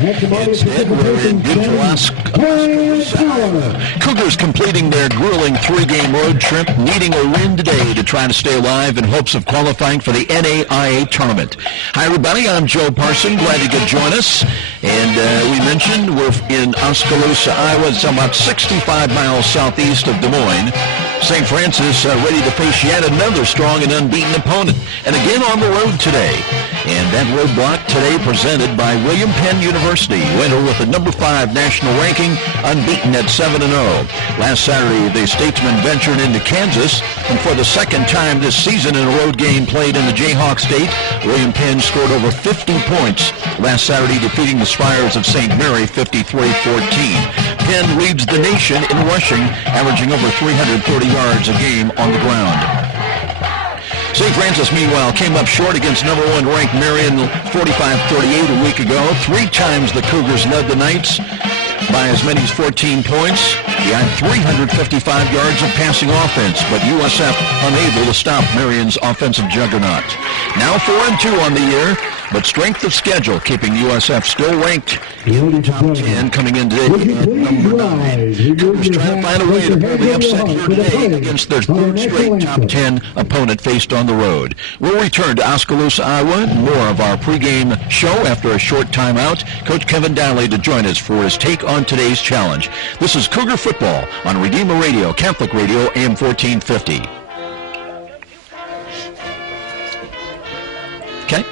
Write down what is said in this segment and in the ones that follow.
Instead, we're in beautiful Cougars completing their grueling 3-game road trip, needing a win today to try to stay alive in hopes of qualifying for the NAIA tournament. Hi, everybody. I'm Joe Parson. Glad you could join us. And we mentioned we're in Oskaloosa, Iowa. It's about 65 miles southeast of Des Moines. St. Francis ready to face yet another strong and unbeaten opponent. And again on the road today. And that roadblock today presented by William Penn University. Winner with the number 5 national ranking, unbeaten at 7-0. Last Saturday, the Statesmen ventured into Kansas. And for the second time this season in a road game played in the Jayhawk State, William Penn scored over 50 points last Saturday, defeating the Spires of St. Mary 53-14. Penn leads the nation in rushing, averaging over 330 yards a game on the ground. St. Francis, meanwhile, came up short against number 1 ranked Marion 45-38 a week ago. 3 times the Cougars led the Knights by as many as 14 points. Behind 355 yards of passing offense, but USF unable to stop Marion's offensive juggernaut. Now 4-2 on the year, but strength of schedule keeping USF still ranked in the top 10 coming in today at number 9. Cougars trying to find a way to pull the upset here today against their third straight top 10 opponent faced on the road. We'll return to Oskaloosa, Iowa. More of our pregame show after a short timeout. Coach Kevin Dowley to join us for his take on today's challenge. This is Cougar Football on Redeemer Radio, Catholic Radio, AM 1450. Okay.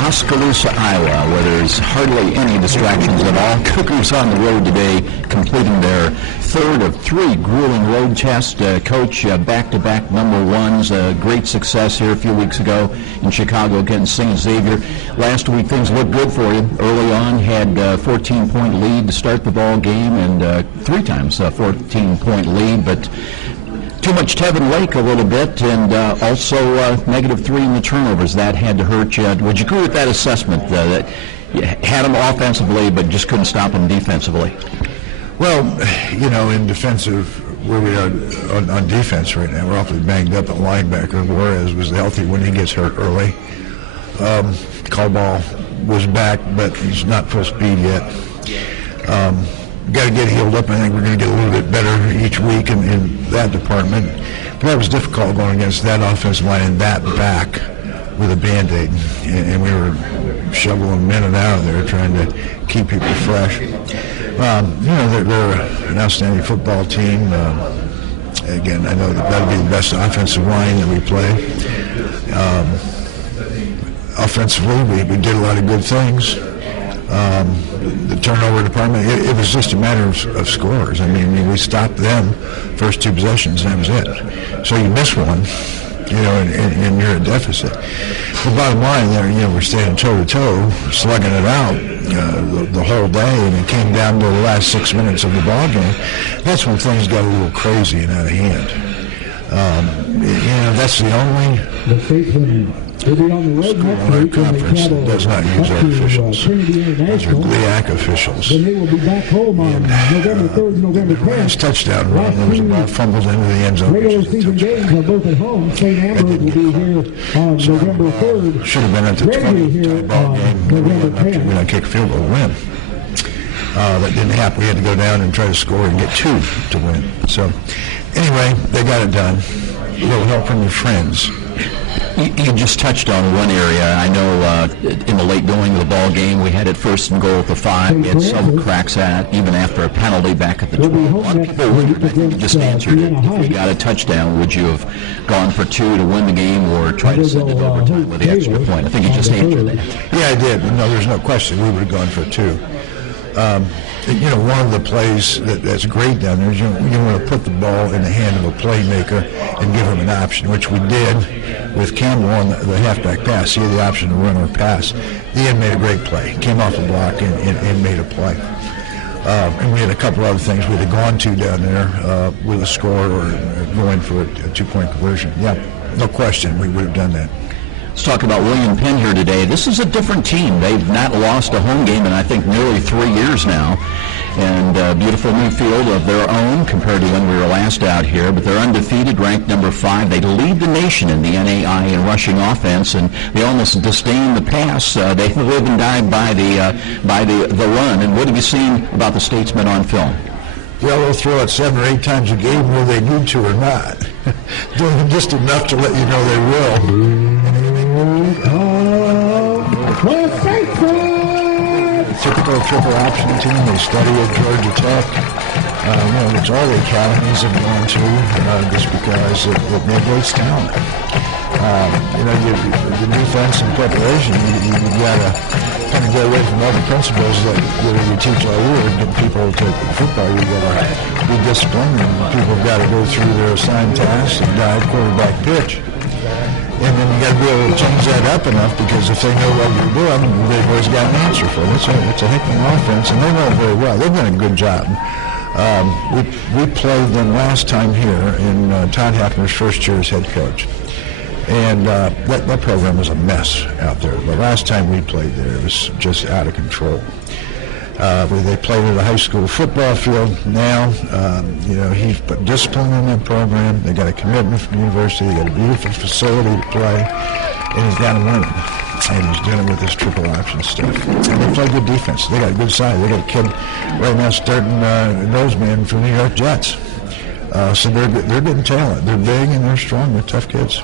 Oskaloosa, Iowa, where there's hardly any distractions at all. Cougars on the road today, completing their third of 3 grueling road tests. Coach, back-to-back number 1s, great success here a few weeks ago in Chicago against St. Xavier. Last week things looked good for you. Early on, had a 14-point lead to start the ball game, and 3 times a 14-point lead, but too much Tevin Lake a little bit, and also -3 in the turnovers. That had to hurt you. Would you agree with that assessment, that you had them offensively but just couldn't stop them defensively? Well, you know, in defensive, where we are on defense right now, we're awfully banged up at linebacker. Juarez was healthy when he gets hurt early. Caldwell was back, but he's not full speed yet. Got to get healed up. I think we're going to get a little bit better each week in that department. But that was difficult going against that offensive line and that back with a Band-Aid. And we were shoveling men and out of there trying to keep people fresh. You know, they're an outstanding football team. Again, I know that'll be the best offensive line that we play. Offensively, we did a lot of good things. The turnover department, it was just a matter of scores. I mean, we stopped them first 2 possessions, and that was it. So you miss one, you know, and you're at deficit. The bottom line there, you know, we're standing toe-to-toe, slugging it out the whole day, and it came down to the last 6 minutes of the ball game. That's when things got a little crazy and out of hand. You know, that's the only school conference that does not use our officials. Those are GLIAC officials. Then they will be back home on November 3rd, November 10th. Touchdown run. There was a ball fumbled into the end zone. Regular season games are both at home. St. Ambrose will be here on November 3rd. Should have been at the 20th ball game. November 10th. We're going to kick a field goal to win. That didn't happen. We had to go down and try to score and get 2 to win. So, anyway, they got it done. A little help from your friends You just touched on one area. I know in the late going of the ball game, we had it 1st and goal at the 5. We had some cracks at it, even after a penalty back at the 12. A lot of people wondered, I think you just answered it. If you got a touchdown, would you have gone for 2 to win the game or try to send it to overtime with the extra point? I think you just answered that. Yeah, I did. No, there's no question. We would have gone for 2. One of the plays that's great down there is you want to put the ball in the hand of a playmaker and give him an option, which we did with Campbell on the halfback pass. He had the option to run or pass. The end made a great play. Came off the block and made a play. And we had a couple other things we had gone to down there with a score or going for a 2-point conversion. Yeah, no question we would have done that. Let's talk about William Penn here today. This is a different team. They've not lost a home game in, I think, nearly 3 years now. And a beautiful new field of their own compared to when we were last out here. But they're undefeated, ranked number 5. They lead the nation in the NAI in rushing offense, and they almost disdain the pass. They live and die by the run. And what have you seen about the Statesmen on film? Well, they'll throw it 7 or 8 times a game whether they need to or not. Doing just enough to let you know they will. Typical triple option team. They study at Georgia Tech. It's all the academies have gone to just because it negates talent. The defense and preparation, you got to kind of get away from all the principles that you teach all year. Get people to football, you got to be disciplined, and people have got to go through their assigned tasks and dive quarterback pitch. And then you got to be able to change that up enough, because if they know what you're doing, they've always got an answer for it. It's a heck of an offense, and they know it very well. They've done a good job. We played them last time here in Todd Hafner's first year as head coach. And that program was a mess out there. The last time we played there, it was just out of control. They played at a high school football field now. He's put discipline in that program. They got a commitment from the university. They got a beautiful facility to play, and he's got them winning. And he's doing it with this triple option stuff. And they play good defense. They got a good side. They got a kid right now starting noseman for the New York Jets. So they're getting talent. They're big and they're strong. They're tough kids.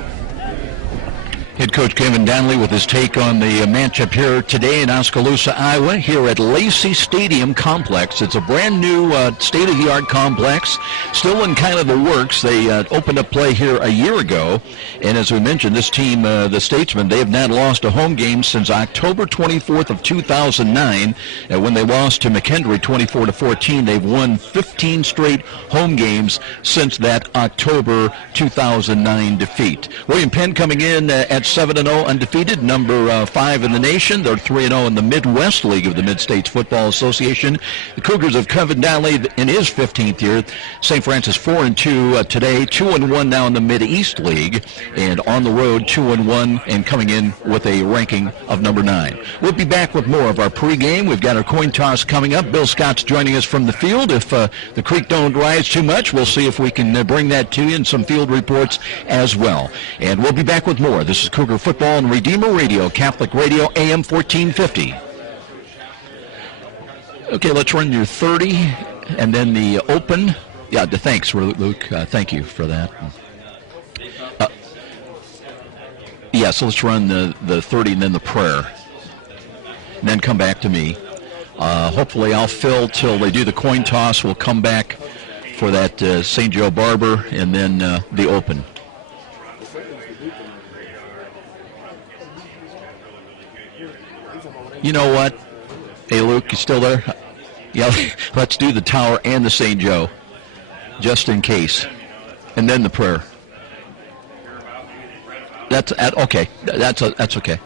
Head coach Kevin Donnelly with his take on the matchup here today in Oskaloosa, Iowa, here at Lacey Stadium Complex. It's a brand new state-of-the-art complex, still in kind of the works. They opened up play here a year ago, and as we mentioned, this team, the Statesmen, they have not lost a home game since October 24th of 2009, when they lost to McKendree 24-14. They've won 15 straight home games since that October 2009 defeat. William Penn coming in at 7-0 undefeated, number 5 in the nation. They're 3-0 in the Midwest League of the Mid-States Football Association. The Cougars of Kevin Donnelly in his 15th year. St. Francis 4-2 today, 2-1 now in the Mid-East League, and on the road 2-1 and coming in with a ranking of number 9. We'll be back with more of our pregame. We've got our coin toss coming up. Bill Scott's joining us from the field. If the creek don't rise too much, we'll see if we can bring that to you and some field reports as well. And we'll be back with more. This is Cougar Football and Redeemer Radio, Catholic Radio, AM 1450. Okay, let's run your 30 and then the open. Yeah, thanks, Luke. Thank you for that. So let's run the 30 and then the prayer. And then come back to me. Hopefully I'll fill till they do the coin toss. We'll come back for that St. Joe Barber and then the open. You know what? Hey, Luke, you still there? Yeah, let's do the Tower and the St. Joe, just in case. And then the prayer. That's okay. That's okay.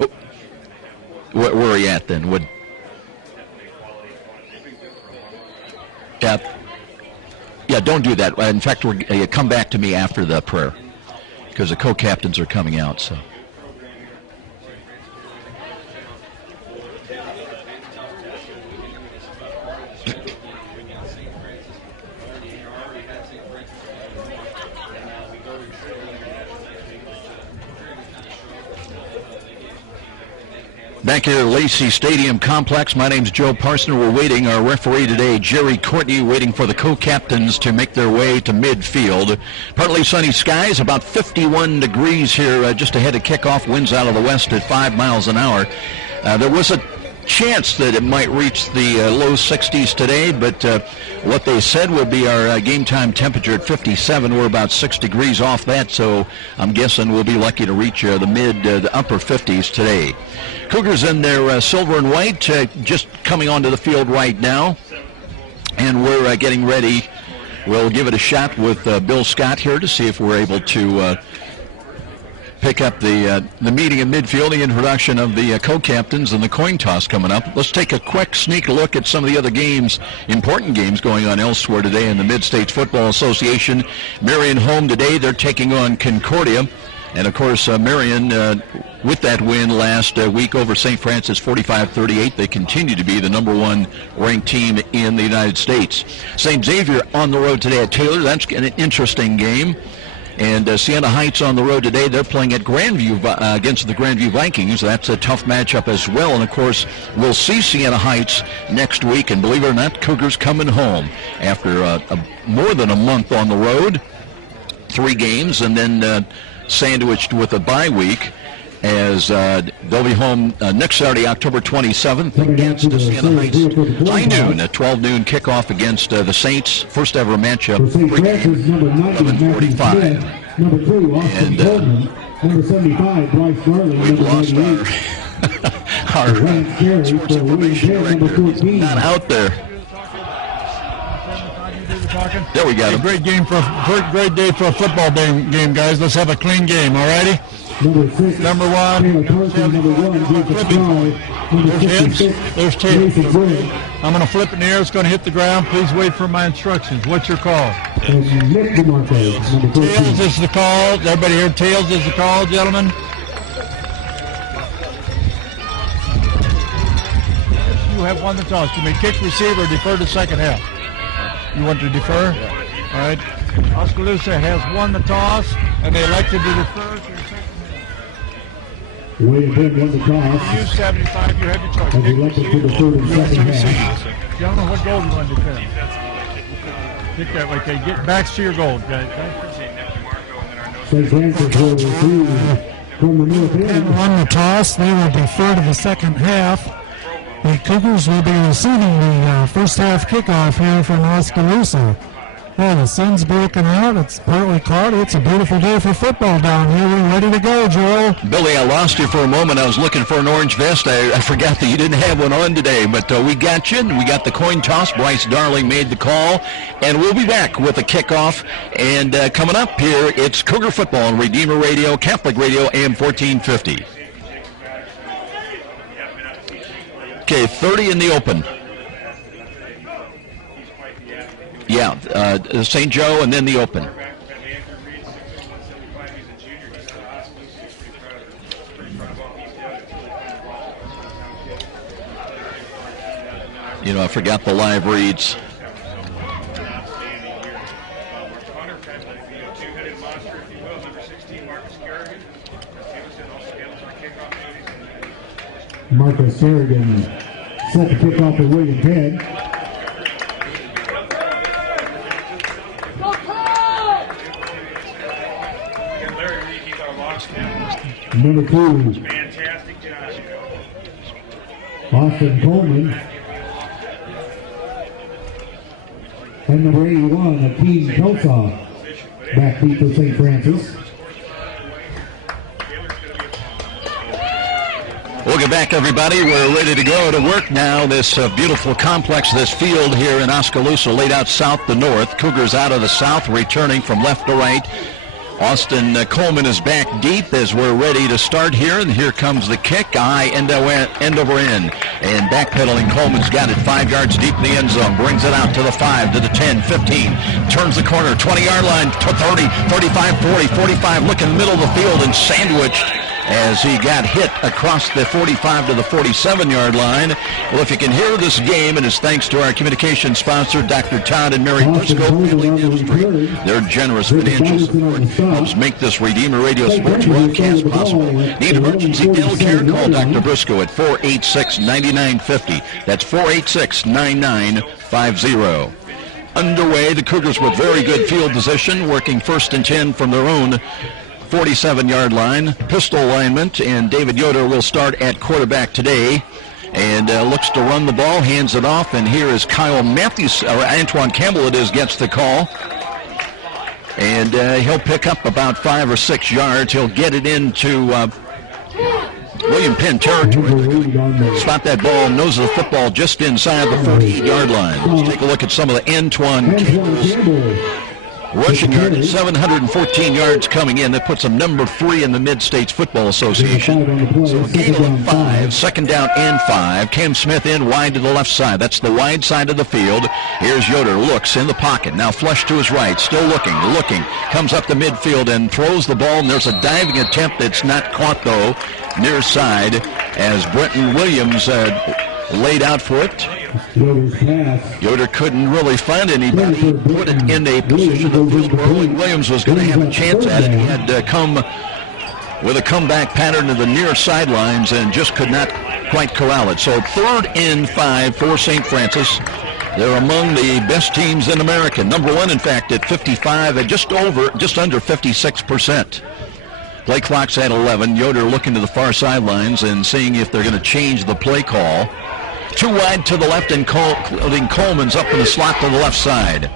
Oh. Where are you at then? Yeah, don't do that. In fact, come back to me after the prayer, because the co-captains are coming out, so. Back here at Lacey Stadium Complex, my name's Joe Parson. We're waiting. Our referee today, Jerry Courtney, waiting for the co-captains to make their way to midfield. Partly sunny skies, about 51 degrees here just ahead of kickoff. Winds out of the west at 5 miles an hour. There was a chance that it might reach the low 60s today, but what they said would be our game time temperature at 57. We're about 6 degrees off that, so I'm guessing we'll be lucky to reach the upper 50s today. Cougars in their silver and white, just coming onto the field right now, and we're getting ready. We'll give it a shot with Bill Scott here to see if we're able to pick up the meeting in midfield, the introduction of the co-captains, and the coin toss coming up. Let's take a quick sneak look at some of the other games, important games going on elsewhere today in the Mid-States Football Association. Marion home today. They're taking on Concordia. And, of course, Marion, with that win last week over St. Francis, 45-38, they continue to be the number one ranked team in the United States. St. Xavier on the road today at Taylor. That's an interesting game. And Siena Heights on the road today. They're playing at Grandview against the Grandview Vikings. That's a tough matchup as well. And, of course, we'll see Siena Heights next week. And believe it or not, Cougars coming home after more than a month on the road. 3 games and then sandwiched with a bye week, as they'll be home next Saturday, October 27th, against Siena Heights. High noon, a 12 noon kickoff against the Saints. First ever matchup, pregame, 11:45. Number 2, Austin Coleman. Number 75, Bryce Darling. We've lost our sports information director. Not out there. There we got him. Great day for a football game, guys. Let's have a clean game, all righty? Number 6, number 1. There's tails. I'm going to flip it in the air. It's going to hit the ground. Please wait for my instructions. What's your call? Tails is the call. Everybody hear tails is the call, gentlemen? You have won the toss. You may kick, receive, or defer to second half. You want to defer? Yeah. All right. Oskaloosa has won the toss, and they elected to defer to the second half. Wade Penn won the toss. You 75, you have your choice. And elected to defer to the second half. Gentlemen, what goal do you want to defend? Get that way. Okay, get backs to your goal, guys. St. Francis will receive from the north end. Won the toss. They will defer to the second half. The Cougars will be receiving the first half kickoff here from Oskaloosa. Oh, the sun's breaking out. It's partly cloudy. It's a beautiful day for football down here. We're ready to go, Joel. Billy, I lost you for a moment. I was looking for an orange vest. I forgot that you didn't have one on today, but we got you. We got the coin toss. Bryce Darling made the call, and we'll be back with the kickoff. And coming up here, it's Cougar Football on Redeemer Radio, Catholic Radio, AM 1450. Okay, 30 in the open. Yeah, St. Joe and then the open. You know, I forgot the live reads. Marcus Kerrigan set to kick off the William Penn. Number 2, Austin Coleman. And number 81, Akeem Tosa, back deep for St. Francis. Welcome back, everybody. We're ready to go to work now. This beautiful complex, this field here in Oskaloosa, laid out south to north. Cougars out of the south, returning from left to right. Austin Coleman is back deep as we're ready to start here, and here comes the kick. End over end. And backpedaling, Coleman's got it 5 yards deep in the end zone. Brings it out to the 5, to the 10, 15. Turns the corner, 20-yard line, to 30, 35, 40, 45. Look in the middle of the field and sandwiched as he got hit across the 45 to the 47-yard line. Well, if you can hear this game, it is thanks to our communication sponsor, Dr. Todd and Mary Briscoe Family Dentistry. Their generous financial support helps make this Redeemer Radio Sports broadcast possible. Need emergency dental care? Call Dr. Briscoe at 486-9950. That's 486-9950. Underway, the Cougars with very good field position, working 1st and 10 from their own 47-yard line. Pistol alignment, and David Yoder will start at quarterback today. And looks to run the ball, hands it off, and here is Kyle Matthews, or Antoine Campbell it is, gets the call. And he'll pick up about 5 or 6 yards. He'll get it into William Penn territory. Spot that ball, nose of the football just inside the 48-yard line. Let's take a look at some of the Antoine Campbell's rushing yard, 714 yards coming in. That puts him number 3 in the Mid-States Football Association. So a gain of 5, 2nd down and 5. Cam Smith in wide to the left side. That's the wide side of the field. Here's Yoder, looks in the pocket. Now flush to his right, still looking. Comes up the midfield and throws the ball. And there's a diving attempt that's not caught, though, near side as Brenton Williams laid out for it. Yoder couldn't really find anybody, put it in a position of field where Owen Williams was going to have a chance at it. He had come with a comeback pattern to the near sidelines and just could not quite corral it. So 3rd and 5 for St. Francis. They're among the best teams in America. Number 1, in fact, at 55 and just under 56%. Play clock's at 11. Yoder looking to the far sidelines and seeing if they're going to change the play call. 2 wide to the left, including Coleman's up in the slot to the left side.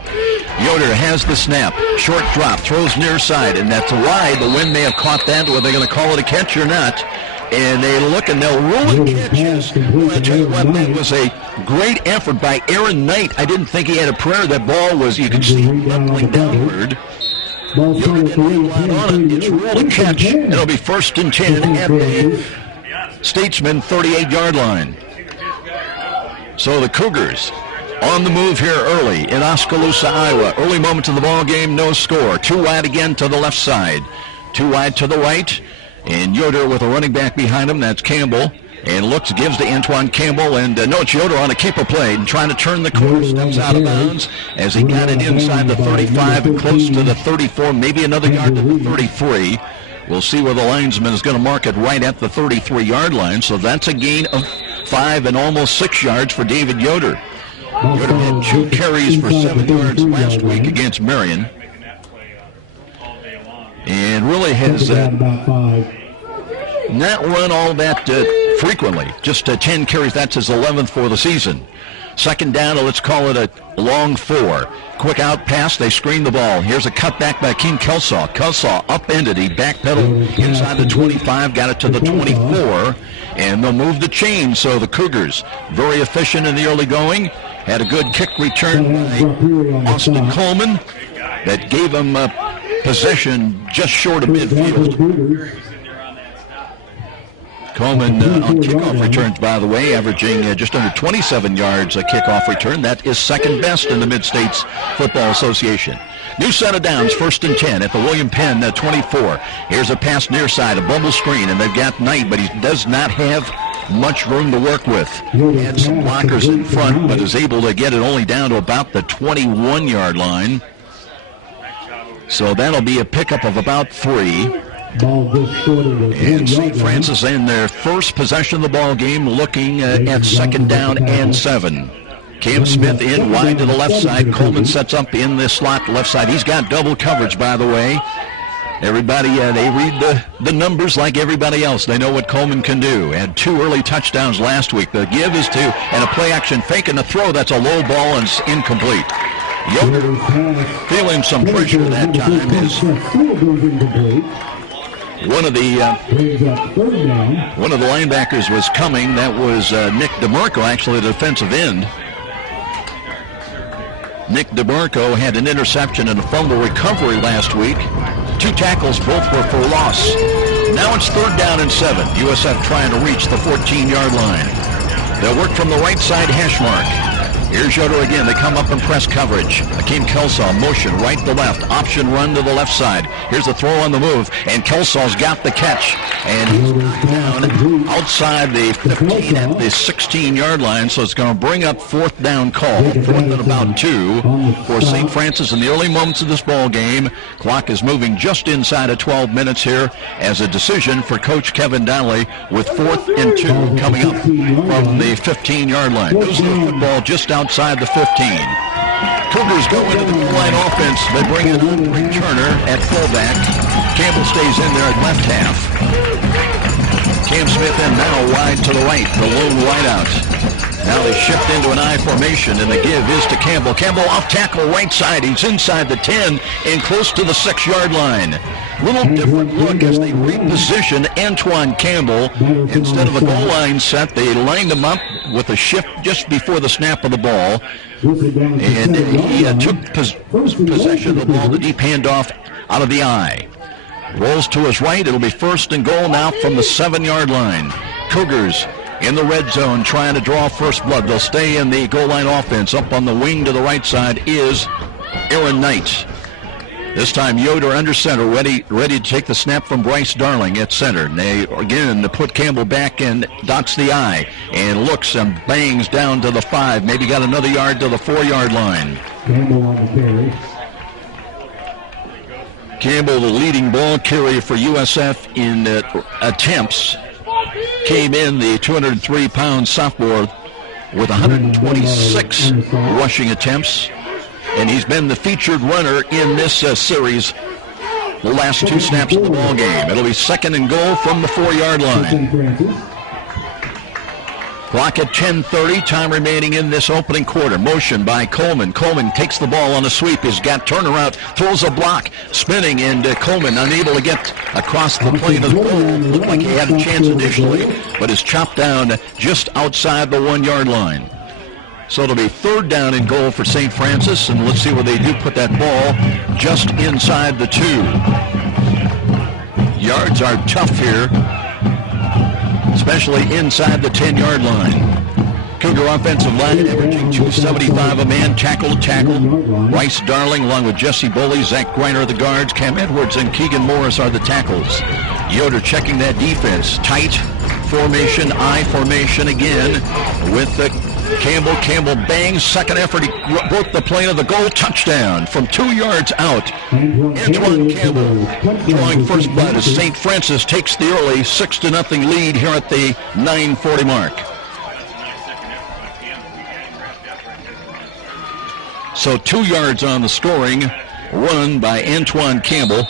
Yoder has the snap. Short drop, throws near side, and that's wide. The wind may have caught that. Whether they're going to call it a catch or not. And they look and they'll rule it catches. Well, I tell you what, that was a great effort by Aaron Knight. I didn't think he had a prayer. That ball was, you can see him leveling downward. Yoder didn't have a lot on it. It's ruled a catch. It'll be 1st and 10 at the Statesman 38-yard line. So the Cougars on the move here early in Oskaloosa, Iowa. Early moments of the ball game, no score. 2 wide again to the left side. 2 wide to the right. And Yoder with a running back behind him. That's Campbell. And gives to Antoine Campbell. And no, it's Yoder on a keeper play and trying to turn the corner. Steps out of bounds as he got it inside the 35 and close to the 34. Maybe another yard to the 33. We'll see where the linesman is going to mark it right at the 33-yard line. So that's a gain of 5 and almost 6 yards for David Yoder. Yoder had 2 carries for 7 yards last week against Marion. And really has not run all that frequently. Just 10 carries. That's his 11th for the season. 2nd down, let's call it a long 4. Quick out pass, they screen the ball. Here's a cutback by King Kelsaw. Kelsaw upended, he backpedaled inside the 25, got it to the 24, and they'll move the chain. So the Cougars, very efficient in the early going, had a good kick return by Austin Coleman that gave him possession just short of midfield. Coleman on kickoff returns, by the way, averaging just under 27 yards a kickoff return. That is 2nd best in the Mid-States Football Association. New set of downs, 1st and 10 at the William Penn 24. Here's a pass near side, a bubble screen, and they've got Knight, but he does not have much room to work with. He had some blockers in front, but is able to get it only down to about the 21-yard line. So that'll be a pickup of about 3. And St. Francis in their first possession of the ball game, looking at 2nd down and 7. Cam Smith in wide to the left side. Coleman sets up in the slot left side. He's got double coverage, by the way. Everybody, they read the numbers like everybody else. They know what Coleman can do. Had 2 early touchdowns last week. The give is 2, and a play action fake and a throw. That's a low ball and it's incomplete. Yoder feeling some pressure that time. One of the linebackers was coming. That was Nick DeMarco, actually the defensive end. Nick DeMarco had an interception and a fumble recovery last week. 2 tackles, both were for loss. Now it's 3rd down and 7. USF trying to reach the 14-yard line. They'll work from the right side hash mark. Here's Yoder again. They come up in press coverage. Akeem Kelsall, motion right to left. Option run to the left side. Here's the throw on the move. And Kelsall's got the catch. And he's down outside the 15 at the 16-yard line. So it's going to bring up fourth down call. Fourth and about 2 for St. Francis in the early moments of this ball game. Clock is moving just inside of 12 minutes here as a decision for Coach Kevin Donnelly with 4th and 2 coming up from the 15-yard line. Goes to the football just outside the 15. Cougars go into the goal line offense. They bring in a returner at fullback. Campbell stays in there at left half. Cam Smith in now wide to the right, the lone wideout. Now they shift into an I formation, and the give is to Campbell. Campbell off tackle right side. He's inside the 10 and close to the 6-yard line. Little different look as they reposition Antoine Campbell. Instead of a goal line set, they lined him up with a shift just before the snap of the ball. And he took possession of the ball, the deep handoff out of the I. Rolls to his right. It'll be 1st and goal now from the 7-yard line. Cougars in the red zone trying to draw first blood. They'll stay in the goal line offense. Up on the wing to the right side is Aaron Knight. This time Yoder under center, ready to take the snap from Bryce Darling at center. And they again put Campbell back and dots the I and looks and bangs down to the 5. Maybe got another yard to the 4-yard line. Campbell on the carry. Campbell, the leading ball carrier for USF in attempts, came in the 203-pound sophomore with 126 rushing attempts. And he's been the featured runner in this series the last 2 snaps of the ball game. It'll be 2nd and goal from the 4-yard line. Clock at 10:30, time remaining in this opening quarter. Motion by Coleman. Coleman takes the ball on a sweep. He's got turnaround, throws a block, spinning, and Coleman unable to get across the plane of the goal. Looked like he had a chance initially, but is chopped down just outside the 1-yard line. So it'll be 3rd down and goal for St. Francis, and let's see where they do put that ball just inside the 2. Yards are tough here, especially inside the 10-yard line. Cougar offensive line averaging 275 a man, tackle to tackle. Bryce Darling along with Jesse Boley, Zach Greiner are the guards, Cam Edwards and Keegan Morris are the tackles. Yoder checking that defense. Tight formation, I formation again with the Campbell. Campbell bangs, second effort, he broke the plane of the goal, touchdown from 2 yards out. Antoine Campbell drawing first blood as St. Francis takes the early 6-0 lead here at the 9:40 mark. So 2 yards on the scoring run by Antoine Campbell.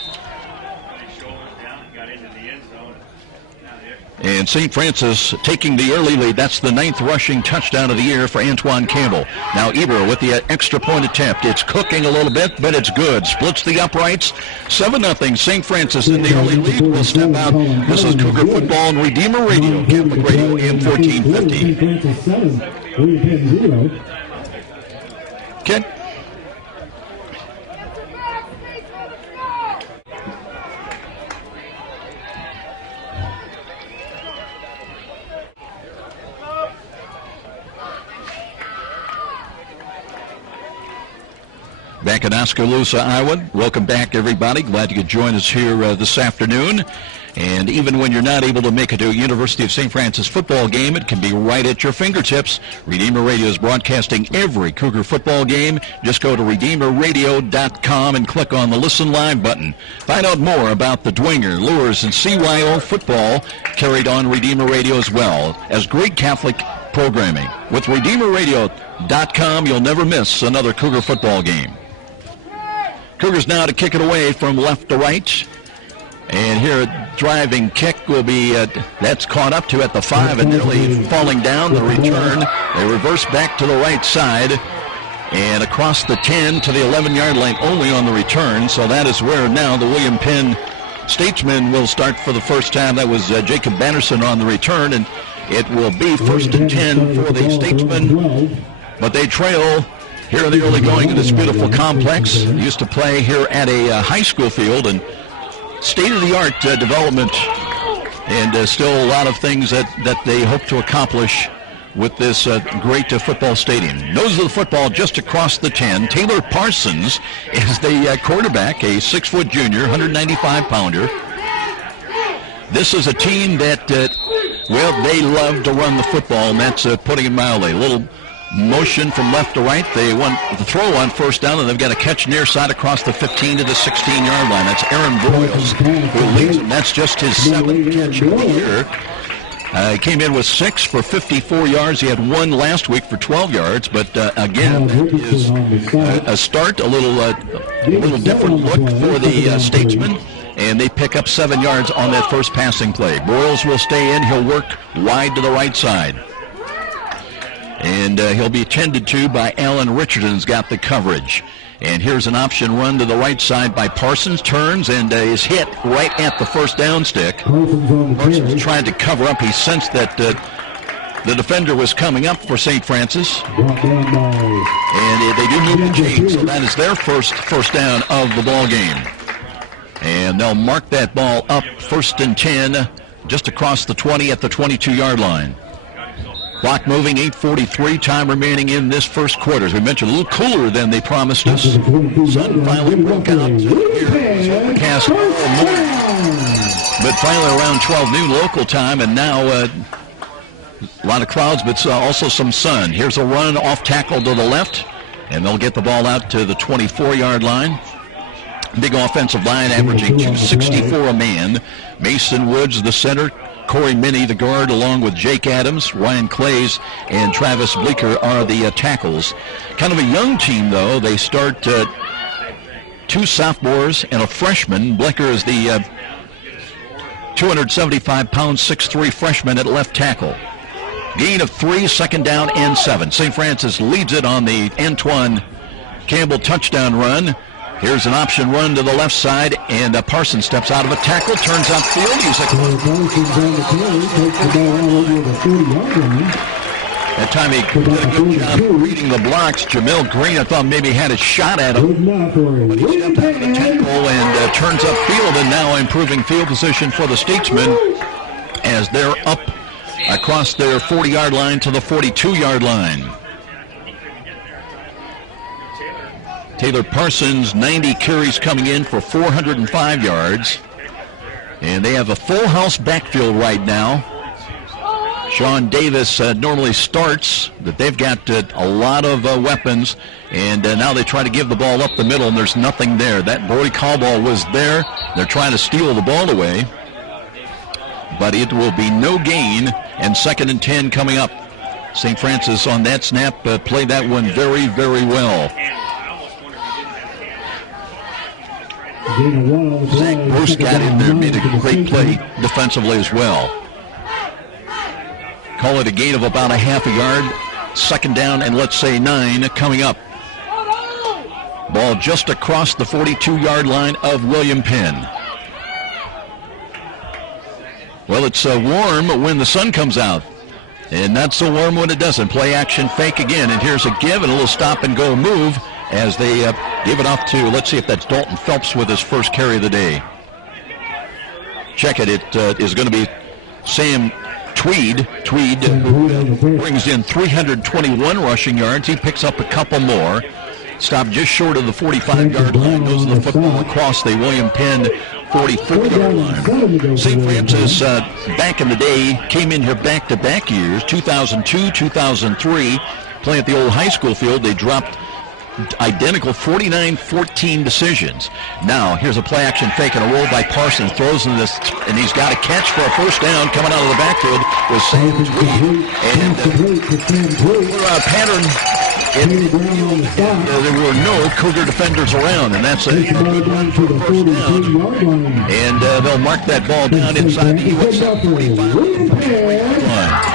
And St. Francis taking the early lead. That's the 9th rushing touchdown of the year for Antoine Campbell. Now Eber with the extra point attempt. It's cooking a little bit, but it's good. Splits the uprights. 7-0. St. Francis in the early lead will step out. This is Cougar Football and Redeemer Radio, Catholic Radio, AM 1450. Ken? Back in Oskaloosa, Iowa. Welcome back, everybody. Glad you could join us here this afternoon. And even when you're not able to make it to a University of St. Francis football game, it can be right at your fingertips. Redeemer Radio is broadcasting every Cougar football game. Just go to RedeemerRadio.com and click on the Listen Live button. Find out more about the Dwenger, Lures, and CYO football carried on Redeemer Radio as well as Greek Catholic programming. With RedeemerRadio.com, you'll never miss another Cougar football game. Cougars now to kick it away from left to right. And here a driving kick will be, that's caught up to at the 5 and nearly falling down the return. They reverse back to the right side and across the 10 to the 11-yard line only on the return. So that is where now the William Penn Statesmen will start for the first time. That was Jacob Bannerson on the return, and it will be 1st and 10 for the Statesmen. But they trail here in the early going in this beautiful complex. They used to play here at a high school field, and state-of-the-art development, and still a lot of things that they hope to accomplish with this great football stadium. Nose of the football just across the 10. Taylor Parsons is the quarterback, a 6-foot junior, 195-pounder. This is a team that, they love to run the football, and that's putting it mildly. A little motion from left to right. They want the throw on first down, and they've got a catch near side across the 15 to the 16-yard line. That's Aaron Broyles who leads them. That's just his 7th catch of the year. He came in with 6 for 54 yards. He had 1 last week for 12 yards. But again, that is a start, a little different look for the Statesmen. And they pick up 7 yards on that first passing play. Broyles will stay in. He'll work wide to the right side. And he'll be tended to by Alan Richardson's got the coverage. And here's an option run to the right side by Parsons. Turns and is hit right at the first down stick. Parsons tried to cover up. He sensed that the defender was coming up for St. Francis. And they do move the chain, so that is their first down of the ball game. And they'll mark that ball up 1st and 10 just across the 20 at the 22-yard line. Clock moving, 8:43, time remaining in this first quarter. As we mentioned, a little cooler than they promised us. Sun finally broke out here. Cast all morning. But finally around 12 noon local time, and now a lot of clouds, but also some sun. Here's a run off tackle to the left, and they'll get the ball out to the 24-yard line. Big offensive line averaging 264 a man. Mason Woods, the center. Corey Minnie, the guard, along with Jake Adams, Ryan Clays, and Travis Bleeker are the tackles. Kind of a young team, though. They start 2 sophomores and a freshman. Bleeker is the 275-pound, 6'3" freshman at left tackle. Gain of 3, 2nd down and 7. St. Francis leads it on the Antoine Campbell touchdown run. Here's an option run to the left side, and Parsons steps out of a tackle, turns upfield. He's that time he did a good job reading the blocks. Jamil Green, I thought maybe had a shot at him, but he stepped out of the tackle and turns upfield, and now improving field position for the Statesmen as they're up across their 40-yard line to the 42-yard line. Taylor Parsons, 90 carries coming in for 405 yards. And they have a full house backfield right now. Sean Davis normally starts, but they've got a lot of weapons. And now they try to give the ball up the middle, and there's nothing there. That Brody Caldwell was there. They're trying to steal the ball away. But it will be no gain, and 2nd and 10 coming up. St. Francis on that snap played that one very, very well. Zach Bruce got in there, made a great play defensively as well. Call it a gain of about a half a yard. 2nd down and let's say 9 coming up. Ball just across the 42-yard line of William Penn. Well, it's warm when the sun comes out, and not so warm when it doesn't. Play action fake again, and here's a give and a little stop and go move as they give it off to, let's see if that's Dalton Phelps with his first carry of the day. Check it. It is going to be Sam Tweed. Tweed brings in 321 rushing yards. He picks up a couple more. Stopped just short of the 45-yard line. Goes the football across the William Penn 44-yard line. St. Francis, back in the day, came in here back-to-back years, 2002, 2003, playing at the old high school field. They dropped identical 49-14 decisions. Now, here's a play-action fake and a roll by Parsons. Throws in this, and he's got a catch for a first down coming out of the backfield with Sam Tweed. And a pattern. There were no Cougar defenders around, and that's a good run for the first down. And they'll mark that ball down inside the USF 45 line.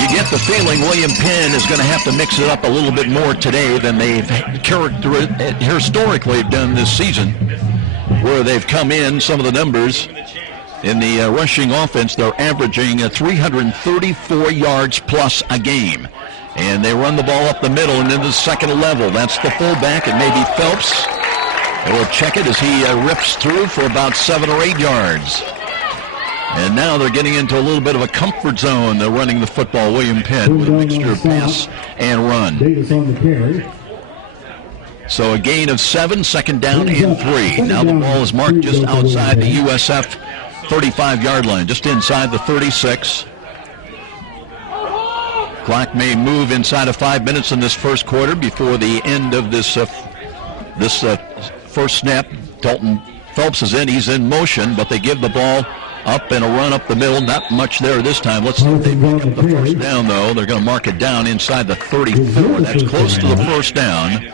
You get the feeling William Penn is going to have to mix it up a little bit more today than they've historically done this season, where they've come in, some of the numbers in the rushing offense, they're averaging 334 yards plus a game. And they run the ball up the middle and into the second level. That's the fullback, and maybe Phelps. We'll check it as he rips through for about 7 or 8 yards. And now they're getting into a little bit of a comfort zone. They're running the football, William Penn, with a mixture of pass and run. Davis on the carry. So a gain of 7, second down and 3. Now the ball is marked just outside the USF 35-yard line, just inside the 36. Clock may move inside of 5 minutes in this first quarter before the end of this first snap. Dalton Phelps is in. He's in motion, but they give the ball up and a run up the middle. Not much there this time. Let's see if they pick up the first down, though. They're going to mark it down inside the 34. That's close to the first down.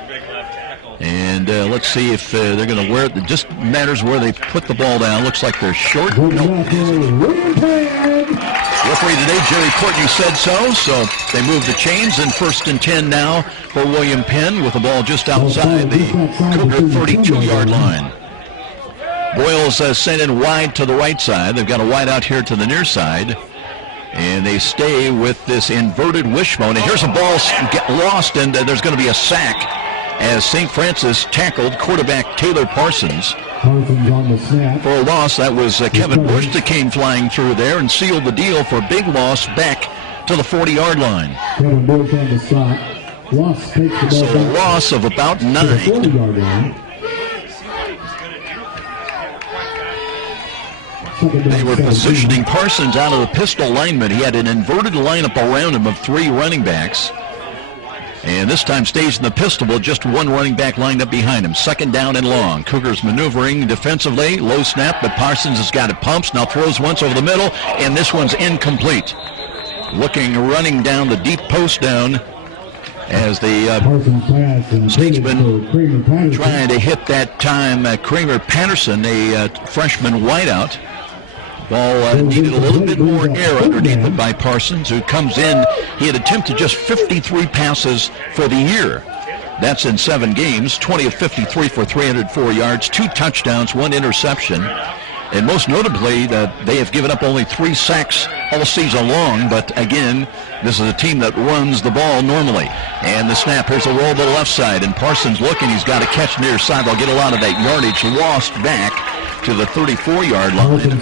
And let's see if they're going to wear it. It just matters where they put the ball down. Looks like they're short. Referee today, Jerry Courtney, said so they move the chains, and 1st and 10 now for William Penn with the ball just outside the Cougar 32-yard line. Boyles sent in wide to the right side. They've got a wide out here to the near side, and they stay with this inverted wishbone. And here's a ball get lost, and there's going to be a sack as St. Francis tackled quarterback Taylor Parsons. On the snap. For a loss. That was Kevin Bush that came flying through there and sealed the deal for a big loss back to the 40-yard line. Kevin Bush on the stop. Loss takes the ball So a loss of about 9. 40-yard line. They were positioning Parsons out of the pistol alignment. He had an inverted lineup around him of 3 running backs. And this time stays in the pistol with just 1 running back lined up behind him. 2nd down and long. Cougars maneuvering defensively. Low snap, but Parsons has got it pumps. Now throws once over the middle, and this one's incomplete. Running down the deep post down as the Statesman trying to hit that time Kramer Patterson, a freshman wideout. Ball needed a little bit more air underneath it by Parsons, who comes in. He had attempted just 53 passes for the year. That's in 7 games, 20 of 53 for 304 yards, 2 touchdowns, 1 interception. And most notably, they have given up only 3 sacks all season long. But again, this is a team that runs the ball normally. And the snap, here's a roll to the left side. And Parsons looking, he's got to catch near side. They'll get a lot of that yardage lost back to the 34-yard line.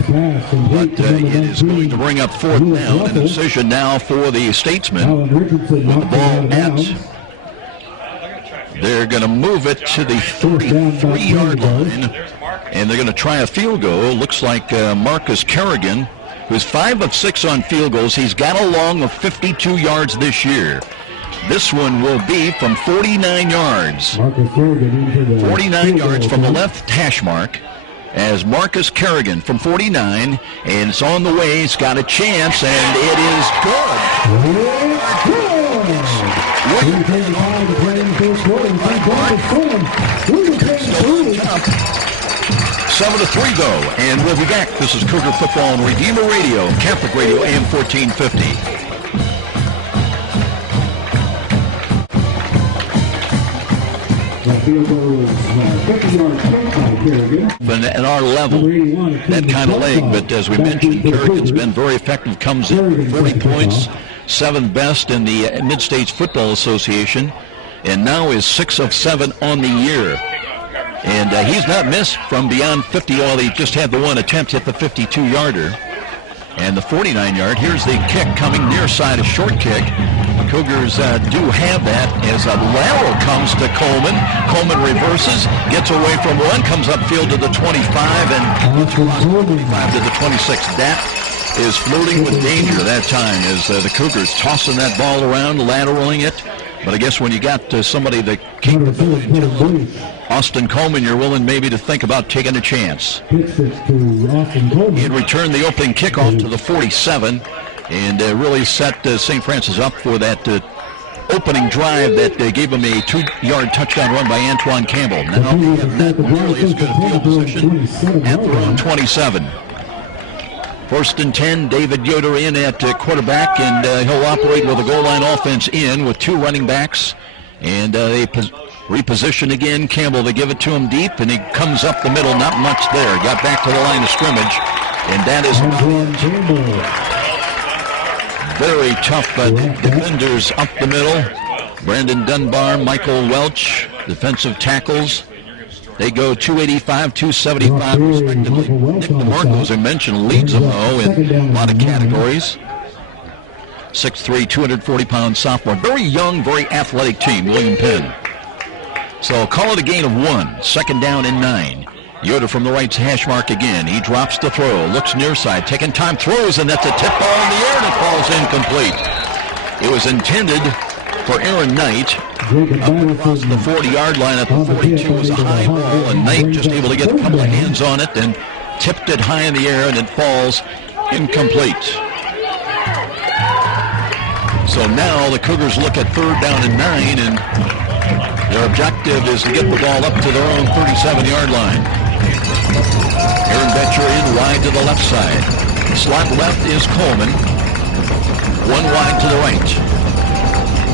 But it is going to bring up 4th down. And a decision now for the Statesmen. With the ball at, they're going to move it to the 33-yard line. And they're going to try a field goal. Looks like Marcus Kerrigan, who's 5 of 6 on field goals. He's got a long of 52 yards this year. This one will be from 49 yards. 49 yards from the left hash mark. As Marcus Kerrigan from 49, and it's on the way. It's got a chance, and it is good. 7-3 though, and we'll be back. This is Cougar Football on Redeemer Radio, Catholic Radio, AM 1450. At our level, that kind of leg, but as we mentioned, Kerrigan's been very effective, comes in 40 points, 7th best in the Mid-States Football Association, and now is 6 of 7 on the year. And he's not missed from beyond 50, while he just had the 1 attempt, hit the 52-yarder. And the 49-yard, here's the kick coming near side, a short kick. Cougars do have that as a lateral comes to Coleman. Coleman reverses, gets away from 1, comes upfield to the 25, and gets across the 25 to the 26. That is flirting with danger that time as the Cougars tossing that ball around, lateraling it. But I guess when you got somebody that capability, Austin Coleman, you're willing maybe to think about taking a chance. He had returned the opening kickoff to the 47 and really set St. Francis up for that opening drive that gave him a 2-yard touchdown run by Antoine Campbell. Now they have not nearly as good a field position at their own 27. 1st and 10, David Yoder in at quarterback, and he'll operate with a goal line offense in with 2 running backs. And they reposition again. Campbell, they give it to him deep, and he comes up the middle. Not much there. Got back to the line of scrimmage, and that is very tough defenders up the middle. Brandon Dunbar, Michael Welch, defensive tackles They go 285, 275 respectively. Nick DeMarco, as I mentioned, leads them, though, in a lot of categories. 6'3", 240-pound sophomore. Very young, very athletic team, William Penn. So call it a gain of 1. 2nd down and 9. Yoder from the right hash mark again. He drops the throw, looks near side, taking time, throws, and that's a tip ball in the air, and it falls incomplete. It was intended for Aaron Knight. Up across the 40-yard line at the 42 was a high ball, and Knight just able to get a couple of hands on it and tipped it high in the air, and it falls incomplete. So now the Cougars look at 3rd down and 9, and their objective is to get the ball up to their own 37-yard line. Aaron Betcher in wide to the left side. Slot left is Coleman. 1 wide to the right.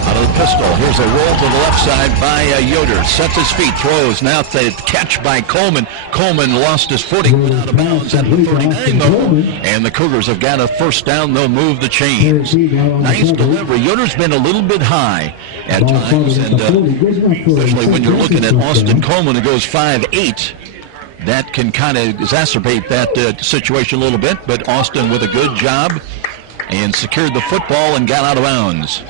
Out of the pistol. Here's a roll to the left side by Yoder. Sets his feet, throws. Now it's a catch by Coleman. Coleman lost his footing, went out of bounds at the 39, though. And the Cougars have got a 1st down. They'll move the chains. Nice delivery. Yoder's been a little bit high at times, and especially when you're looking at Austin Coleman, who goes 5'8". That can kind of exacerbate that situation a little bit, but Austin with a good job and secured the football and got out of bounds.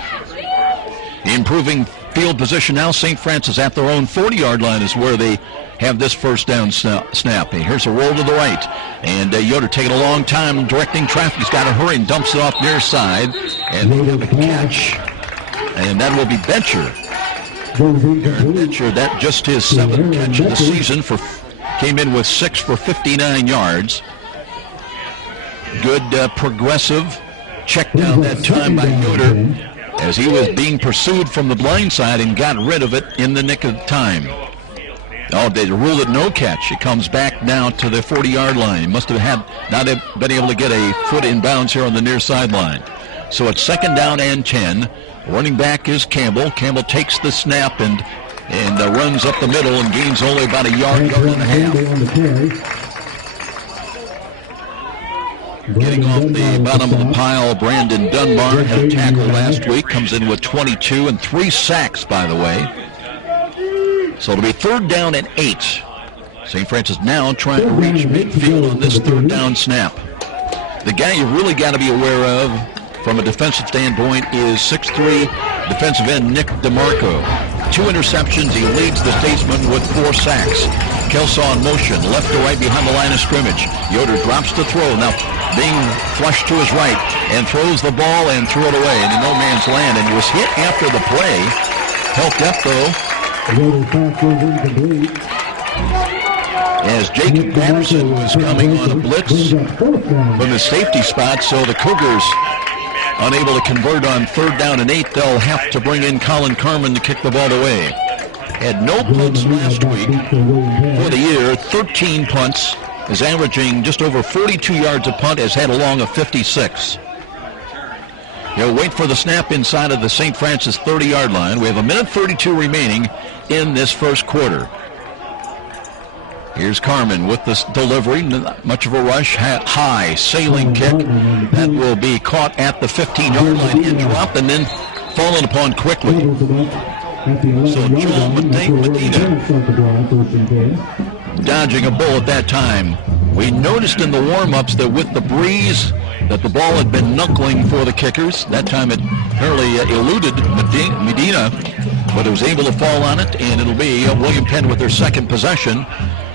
Improving field position now. St. Francis at their own 40-yard line is where they have this 1st down snap. Here's a roll to the right. And Yoder taking a long time directing traffic. He's got to hurry and dumps it off near side. And they have a catch. And that will be Betcher. Aaron Betcher, that just his 7th catch of the season. Came in with 6 for 59 yards. Good progressive check down that time by Yoder, as he was being pursued from the blind side and got rid of it in the nick of time. Oh, they ruled it no catch. It comes back now to the 40-yard line. He must have not been able to get a foot in bounds here on the near sideline. So it's 2nd down and 10. Running back is Campbell. Campbell takes the snap and runs up the middle and gains only about a yard and a half. Getting off the bottom of the pile, Brandon Dunbar had a tackle last week. Comes in with 22 and 3 sacks, by the way. So it'll be 3rd down and 8. St. Francis now trying to reach midfield on this 3rd down snap. The guy you really got to be aware of from a defensive standpoint is 6'3" defensive end Nick DeMarco. 2 interceptions. He leads the Statesman with 4 sacks. Kelsaw in motion, left to right behind the line of scrimmage. Yoder drops the throw. Now being flushed to his right and throws the ball and threw it away into no man's land. And he was hit after the play. Helped up, though, as Jacob Patterson was coming on a blitz from the safety spot. So the Cougars unable to convert on 3rd down and 8. They'll have to bring in Colin Carman to kick the ball away. Had no punts last week for the year. 13 punts. Is averaging just over 42 yards a punt. Has had a long of 56. He'll wait for the snap inside of the St. Francis 30-yard line. We have 1:32 remaining in this 1st quarter. Here's Carman with this delivery. Not much of a rush. High sailing kick. That will be caught at the 15-yard line and dropped and then fallen upon quickly. So Joel Medina dodging a bullet that time. We noticed in the warm-ups that with the breeze that the ball had been knuckling for the kickers. That time it apparently eluded Medina, but it was able to fall on it, and it'll be William Penn with their 2nd possession,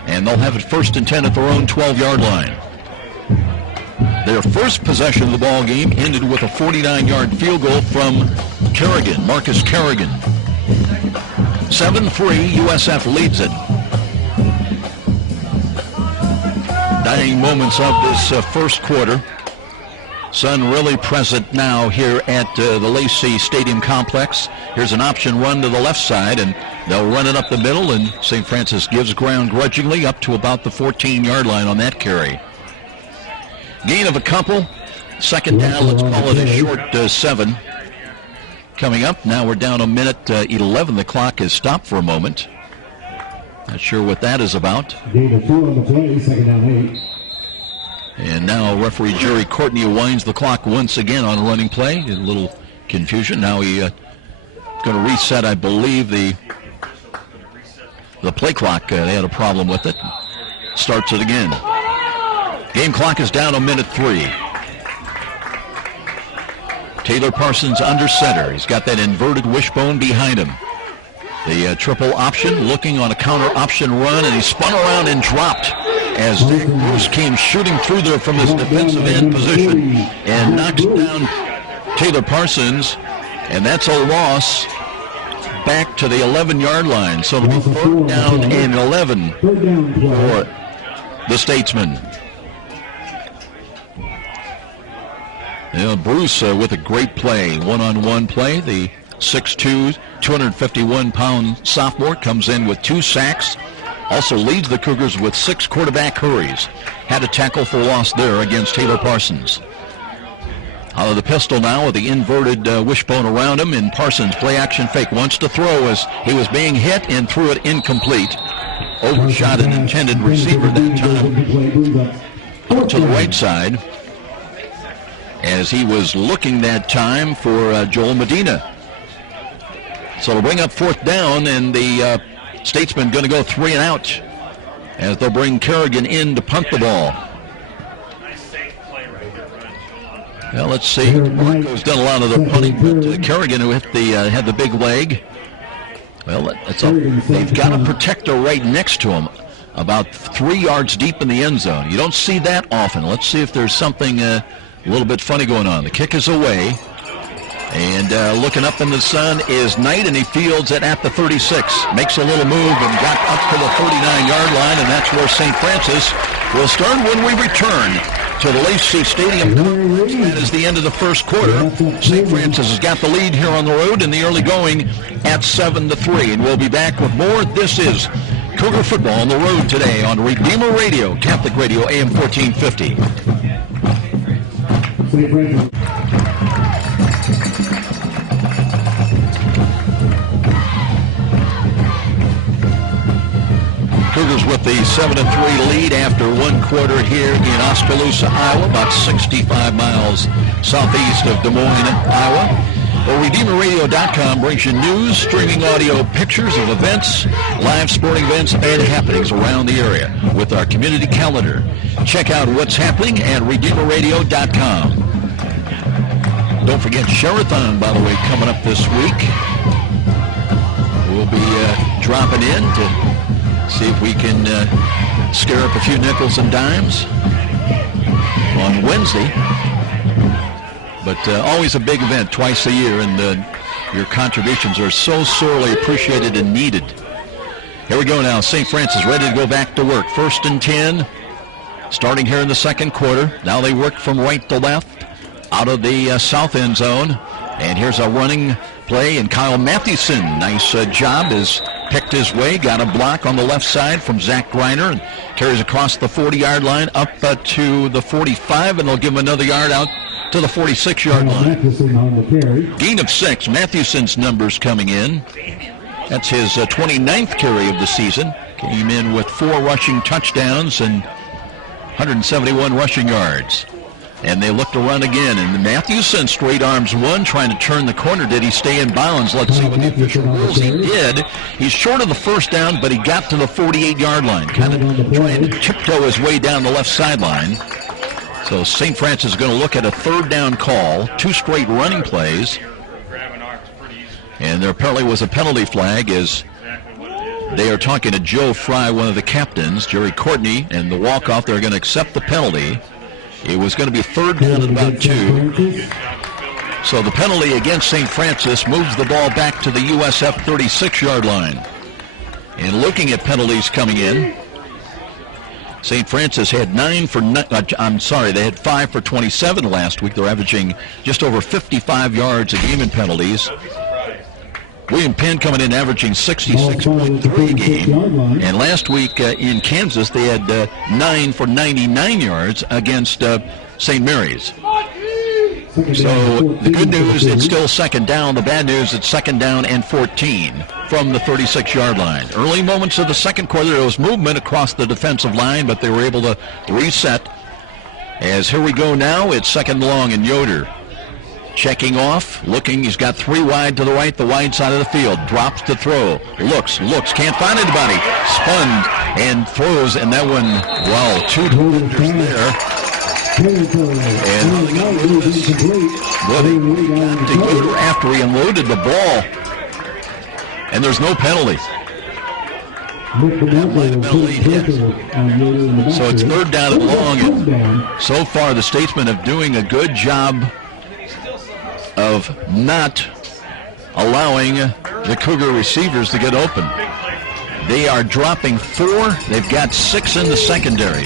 and they'll have it 1st and 10 at their own 12-yard line. Their 1st possession of the ball game ended with a 49-yard field goal from Kerrigan, Marcus Kerrigan. 7-3, USF leads it. Dying moments of this 1st quarter. Sun really present now here at the Lacey Stadium Complex. Here's an option run to the left side, and they'll run it up the middle, and St. Francis gives ground grudgingly up to about the 14-yard line on that carry. Gain of a couple. 2nd down, let's call it a short 7. Coming up, now we're down 1:11. The clock is stopped for a moment. Not sure what that is about. Gain of 2 on the play, 2nd down 8. And now referee Jerry Courtney winds the clock once again on a running play. A little confusion. Now he's going to reset, I believe, the The play clock, they had a problem with it. Starts it again. Game clock is down 1:03. Taylor Parsons under center. He's got that inverted wishbone behind him. The triple option, looking on a counter option run, and he spun around and dropped as Zach Bruce came shooting through there from his defensive end position and knocks down Taylor Parsons, and that's a loss back to the 11-yard line. So it'll be 3rd down and 11 for the Statesmen. Bruce with a great play, one-on-one play. The 6'2", 251-pound sophomore comes in with 2 sacks. Also leads the Cougars with 6 quarterback hurries. Had a tackle for loss there against Taylor Parsons. Out of the pistol now with the inverted wishbone around him, and Parsons play action fake. Wants to throw as he was being hit and threw it incomplete. Overshot an intended receiver that time to the right side as he was looking that time for Joel Medina. So it'll bring up 4th down, and the Statesmen going to go 3 and out as they'll bring Kerrigan in to punt the ball. Well, let's see. Marco's done a lot of the punting, but Kerrigan, who had the big leg. Well, they've got a protector right next to him, about 3 yards deep in the end zone. You don't see that often. Let's see if there's something a little bit funny going on. The kick is away. And looking up in the sun is Knight, and he fields it at the 36. Makes a little move and got up to the 39-yard line, and that's where St. Francis will start when we return to the Lacey Stadium. That is the end of the first quarter. St. Francis has got the lead here on the road in the early going at 7-3, and we'll be back with more. This is Cougar Football on the road today on Redeemer Radio, Catholic Radio, AM 1450. Cougars with the 7-3 lead after 1 quarter here in Oskaloosa, Iowa, about 65 miles southeast of Des Moines, Iowa. Well, RedeemerRadio.com brings you news, streaming audio, pictures of events, live sporting events, and happenings around the area with our community calendar. Check out what's happening at RedeemerRadio.com. Don't forget Sherathon, by the way, coming up this week. We'll be dropping in to see if we can scare up a few nickels and dimes on Wednesday. But always a big event twice a year, and your contributions are so sorely appreciated and needed. Here we go now. St. Francis ready to go back to work. 1st and 10, starting here in the second quarter. Now they work from right to left out of the south end zone. And here's a running play, and Kyle Mathewson, nice job, has picked his way, got a block on the left side from Zach Greiner, and carries across the 40-yard line up to the 45, and they'll give him another yard out to the 46-yard line. Gain of 6. Mathewson's numbers coming in. That's his 29th carry of the season. Came in with 4 rushing touchdowns and 171 rushing yards. And they look to run again. And Mathewson straight arms one, trying to turn the corner. Did he stay in bounds? Let's see what the official rules. He did. He's short of the first down, but he got to the 48-yard line, kind of trying to tiptoe his way down the left sideline. So St. Francis is going to look at a 3rd down call, 2 straight running plays. And there apparently was a penalty flag as they are talking to Joe Fry, one of the captains, Jerry Courtney, and the walk-off. They're going to accept the penalty. It was going to be 3rd down at about 2. So the penalty against St. Francis moves the ball back to the USF 36-yard line. And looking at penalties coming in, St. Francis had they had 5 for 27 last week. They're averaging just over 55 yards a game in penalties. William Penn coming in averaging 66.3 a game. And last week in Kansas, they had 9 for 99 yards against St. Mary's. So the good news, it's still 2nd down. The bad news, it's 2nd down and 14 from the 36-yard line. Early moments of the second quarter, there was movement across the defensive line, but they were able to reset. As here we go now, it's 2nd and long, and Yoder Checking off, looking, he's got 3 wide to the right, the wide side of the field. Drops to throw, looks, can't find anybody. Spun and throws, and that one, wow, 2 defenders there. And they got to move this. But he got to Yoder after he unloaded the ball. And there's no penalty. That might have been a late hit. So it's 3rd down and long. And so far, the Statesmen are doing a good job of not allowing the Cougar receivers to get open. They are dropping 4. They've got 6 in the secondary.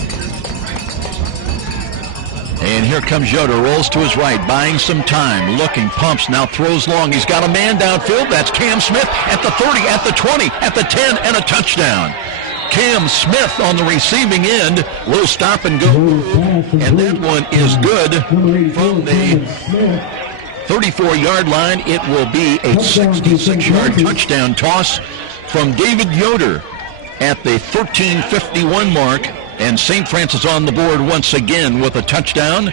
And here comes Yoder, rolls to his right, buying some time, looking, pumps, now throws long. He's got a man downfield. That's Cam Smith at the 30, at the 20, at the 10, and a touchdown. Cam Smith on the receiving end, little stop and go, and that one is good from the 34-yard line. It will be a 66-yard touchdown toss from David Yoder at the 13:51 mark. And St. Francis on the board once again with a touchdown.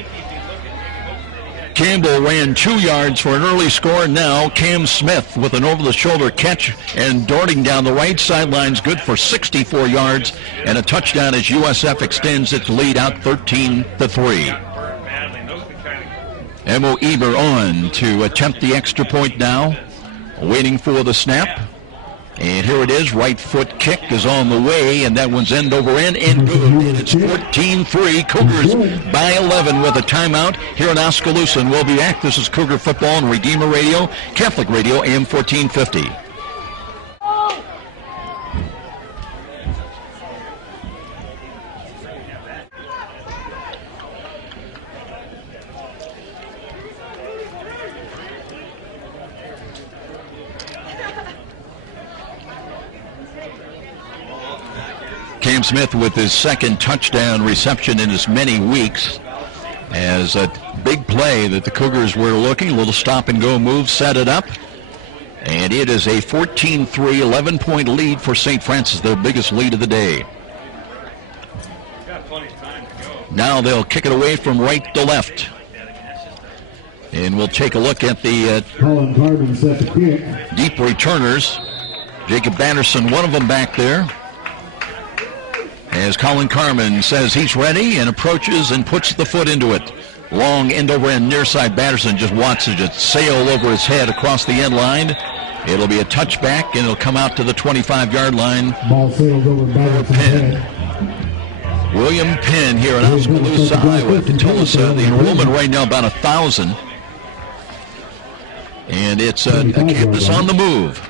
Campbell ran 2 yards for an early score. Now Cam Smith with an over-the-shoulder catch and darting down the right sidelines, good for 64 yards and a touchdown as USF extends its lead out 13-3. Emo Eber on to attempt the extra point now, waiting for the snap. And here it is, right foot kick is on the way, and that one's end over end and good. And it's 14-3, Cougars by 11 with a timeout here in Oskaloosa. And we'll be back. This is Cougar Football on Redeemer Radio, Catholic Radio, AM 1450. Cam Smith with his 2nd touchdown reception in as many weeks, as a big play that the Cougars were looking. A little stop and go move, set it up. And it is a 14-3, 11-point lead for St. Francis, their biggest lead of the day. Now they'll kick it away from right to left. And we'll take a look at the deep returners. Jacob Batterson, one of them back there. As Colin Carmen says he's ready and approaches and puts the foot into it. Long end over end near side. Batterson just watches it sail over his head across the end line. It'll be a touchback and it'll come out to the 25-yard line. Ball sails over Batterson's head. William Penn here in Oskaloosa, Iowa, to tell us the enrollment right now about 1,000. And it's a campus on the move.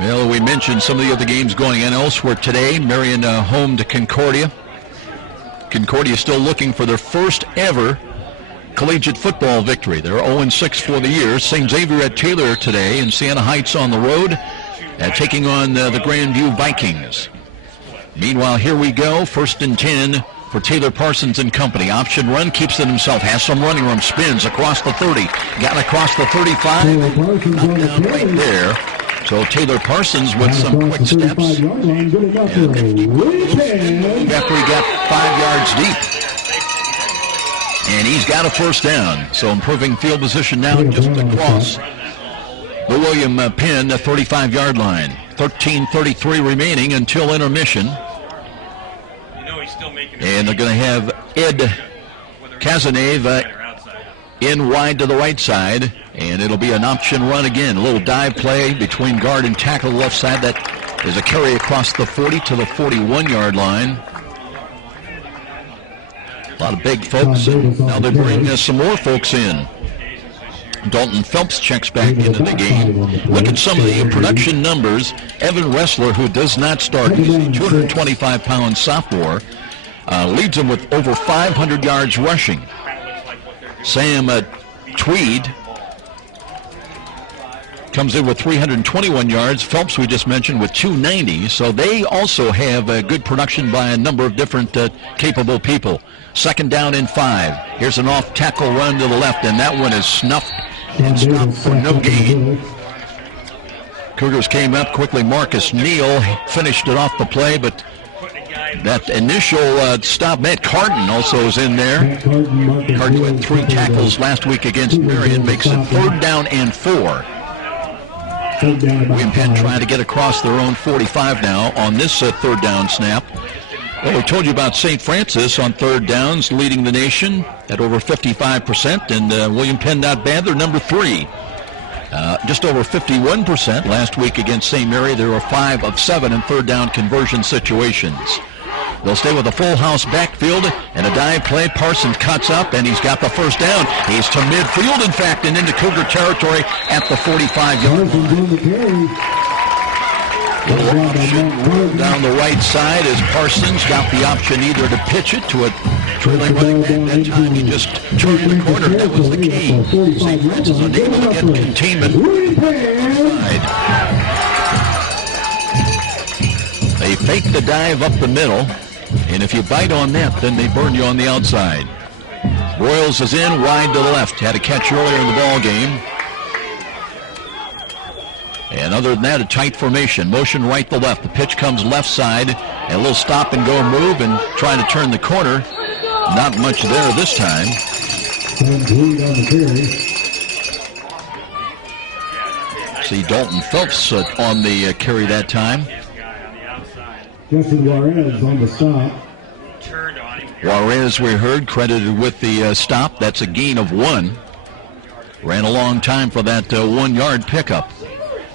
Well, we mentioned some of the other games going on elsewhere today. Marion home to Concordia. Concordia still looking for their first ever collegiate football victory. They're 0-6 for the year. St. Xavier at Taylor today, and Siena Heights on the road, taking on the Grandview Vikings. Meanwhile, here we go. 1st and 10 for Taylor Parsons and company. Option run, keeps it himself, has some running room, spins across the 30, got across the 35, knocked down right there. So Taylor Parsons with some quick steps. And after he got 5 yards deep. And he's got a first down. So improving field position now just across the William Penn 35-yard line. 13:33 remaining until intermission. And they're going to have Ed Kazanave in wide to the right side. And it'll be an option run again. A little dive play between guard and tackle the left side. That is a carry across the 40 to the 41-yard line. A lot of big folks. And now they bring some more folks in. Dalton Phelps checks back into the game. Look at some of the production numbers. Evan Ressler, who does not start, he's a 225-pound sophomore, leads them with over 500 yards rushing. Sam Tweed comes in with 321 yards. Phelps, we just mentioned, with 290. So they also have good production by a number of different capable people. 2nd down and 5. Here's an off-tackle run to the left, and that one is snuffed and stopped for no gain. Cougars came up quickly. Marcus Neal finished it off the play, but that initial stop. Matt Carton also is in there. Carton had 3 tackles last week against Marion. Makes it 3rd down and 4. William Penn trying to get across their own 45 now on this 3rd down snap. Well, we told you about St. Francis on 3rd downs, leading the nation at over 55%, and William Penn not bad. They're number 3. Just over 51% last week against St. Mary. There were 5 of 7 in 3rd down conversion situations. They'll stay with a full house backfield and a dive play. Parsons cuts up, and he's got the 1st down. He's to midfield, in fact, and into Cougar territory at the 45-yard line. Down the right side as Parsons got the option either to pitch it to a trailing running back. That time he just turned the corner. That was the key. St. Francis unable to get containment. They fake the dive up the middle, and if you bite on that, then they burn you on the outside. Royals is in, wide to the left. Had a catch earlier in the ball game. And other than that, a tight formation. Motion right to left. The pitch comes left side. And a little stop and go move and trying to turn the corner. Not much there this time. See Dalton Phelps on the carry that time. Justin Juarez on the stop. Juarez, we heard, credited with the stop. That's a gain of 1. Ran a long time for that 1-yard pickup.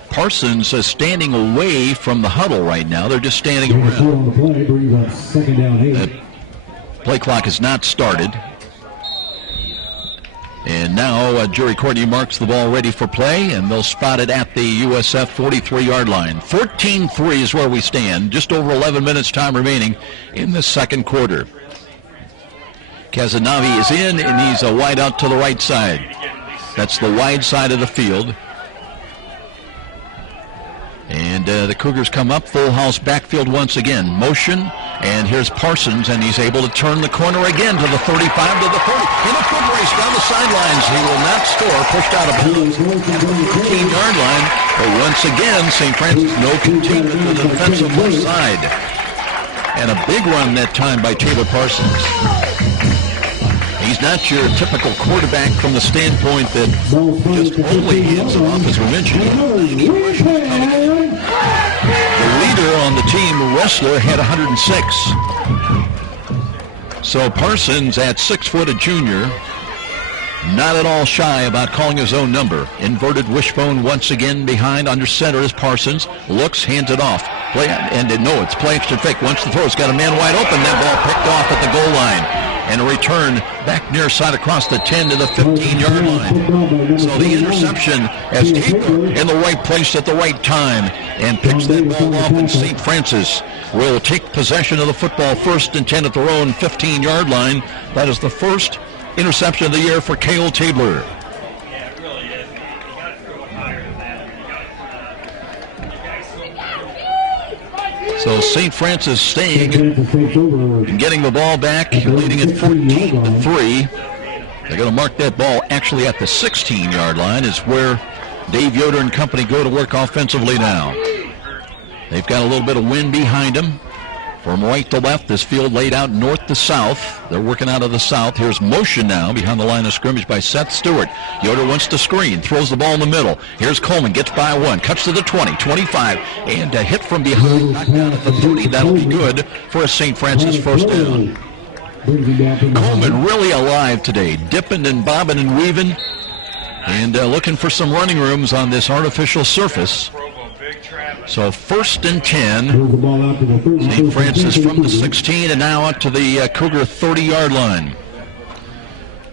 Parsons is standing away from the huddle right now. They're just standing around. The play clock is not started. And now Jerry Courtney marks the ball ready for play, and they'll spot it at the USF 43-yard line. 14-3 is where we stand. Just over 11 minutes time remaining in the 2nd quarter. Casanave is in, and he's a wide out to the right side. That's the wide side of the field. And the Cougars come up, full house backfield once again. Motion, and here's Parsons, and he's able to turn the corner again to the 35, to the 40. In a foot race down the sidelines. He will not score, pushed out of bounds at the 15-yard line. But once again, St. Francis, no containment to the defensive left side. And a big run that time by Taylor Parsons. He's not your typical quarterback from the standpoint that just only hands it off, as we mentioned. The leader on the team, Wrestler, had 106. So Parsons, at 6 foot, a junior, not at all shy about calling his own number. Inverted wishbone once again behind. Under center is Parsons. Looks, hands it off. Play, and no, it's play action fake. Once the throw, it's got a man wide open. That ball picked off at the goal line. And a return back near side across the 10 to the 15-yard line. So the interception as Taylor in the right place at the right time and picks that ball off, and St. Francis will take possession of the football, 1st and 10 at their own 15-yard line. That is the first interception of the year for Cale Tabler. So St. Francis staying and getting the ball back, leading at 14-3. They're going to mark that ball actually at the 16-yard line, is where Dave Yoder and company go to work offensively now. They've got a little bit of wind behind them. From right to left, this field laid out north to south. They're working out of the south. Here's motion now behind the line of scrimmage by Seth Stewart. Yoder wants to screen, throws the ball in the middle. Here's Coleman, gets by 1, cuts to the 20, 25, and a hit from behind, knocked down at the 30. That'll be good for a St. Francis 1st down. Coleman really alive today, dipping and bobbing and weaving, and looking for some running rooms on this artificial surface. So 1st and 10. St. Francis from the 16 and now out to the Cougar 30-yard line.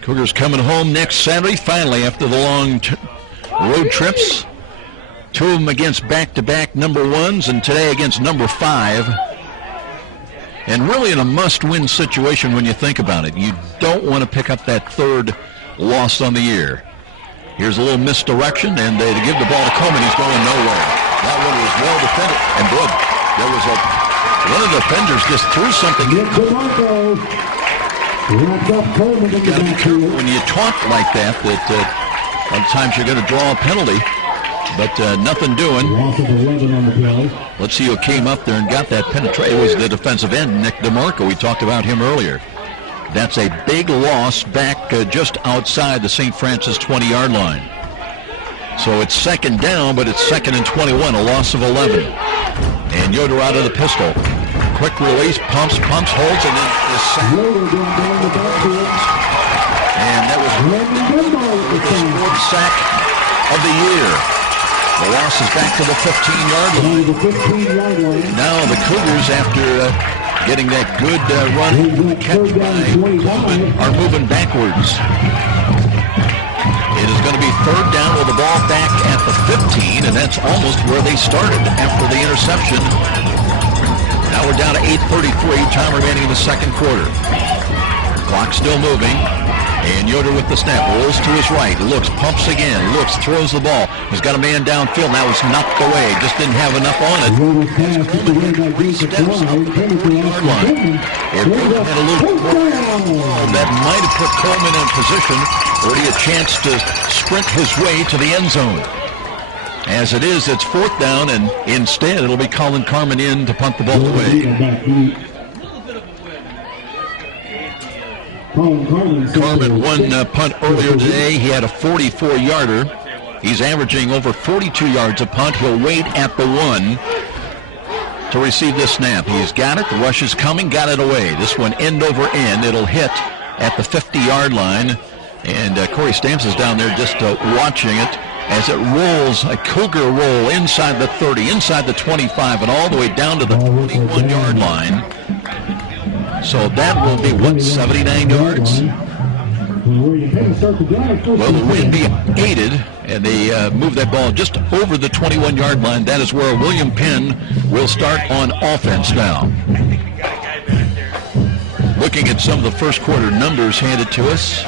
Cougars coming home next Saturday, finally, after the long road trips. 2 of them against back-to-back number 1s, and today against number 5. And really in a must-win situation when you think about it. You don't want to pick up that 3rd loss on the year. Here's a little misdirection, and to give the ball to Coleman, he's going nowhere. That one was well defended, and boy, there was one of the defenders just threw something. You got to be careful when you talk like that. Sometimes you're going to draw a penalty. but nothing doing. Loss of 11 on the play. Let's see who came up there and got that penetration. It was the defensive end, Nick DeMarco. We talked about him earlier. That's a big loss back just outside the St. Francis 20-yard line. So it's second down, but it's second and 21, a loss of 11. And Yoder out of the pistol. Quick release, pumps, holds, and then is sacked. And that was the fourth sack of the year. The loss is back to the 15-yard line. Now the Cougars, after getting that good run catch by Coleman, are moving backwards. It is going to be third down with the ball back at the 15, and that's almost where they started after the interception. Now we're down to 8:33, time remaining in the second quarter. Clock still moving, and Yoder with the snap, rolls to his right, looks, pumps again, looks, throws the ball. He's got a man downfield, now it's knocked away, just didn't have enough on it. Steps up the 40-yard line. If Coleman had a little more, that might have put Coleman in position where he had a chance to sprint his way to the end zone. As it is, it's fourth down, and instead it'll be Colin Carmen in to punt the ball away. Carmen won punt earlier today. He had a 44-yarder. He's averaging over 42 yards a punt. He'll wait at the 1 to receive this snap. He's got it. The rush is coming. Got it away. This one end over end. It'll hit at the 50-yard line. And Corey Stamps is down there just watching it as it rolls, a Cougar roll inside the 30, inside the 25, and all the way down to the 21-yard line. So that will be, 79 yards? Well, the wind be aided, and they move that ball just over the 21-yard line. That is where William Penn will start on offense now. Looking at some of the first quarter numbers handed to us,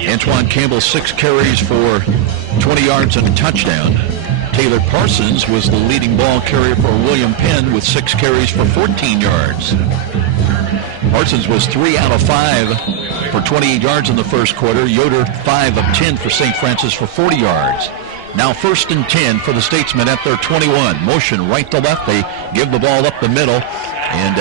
Antoine Campbell, 6 carries for 20 yards and a touchdown. Taylor Parsons was the leading ball carrier for William Penn with 6 carries for 14 yards. Parsons was 3 out of 5 for 28 yards in the first quarter. Yoder 5 of 10 for St. Francis for 40 yards. Now first and 10 for the Statesmen at their 21. Motion right to left. They give the ball up the middle. And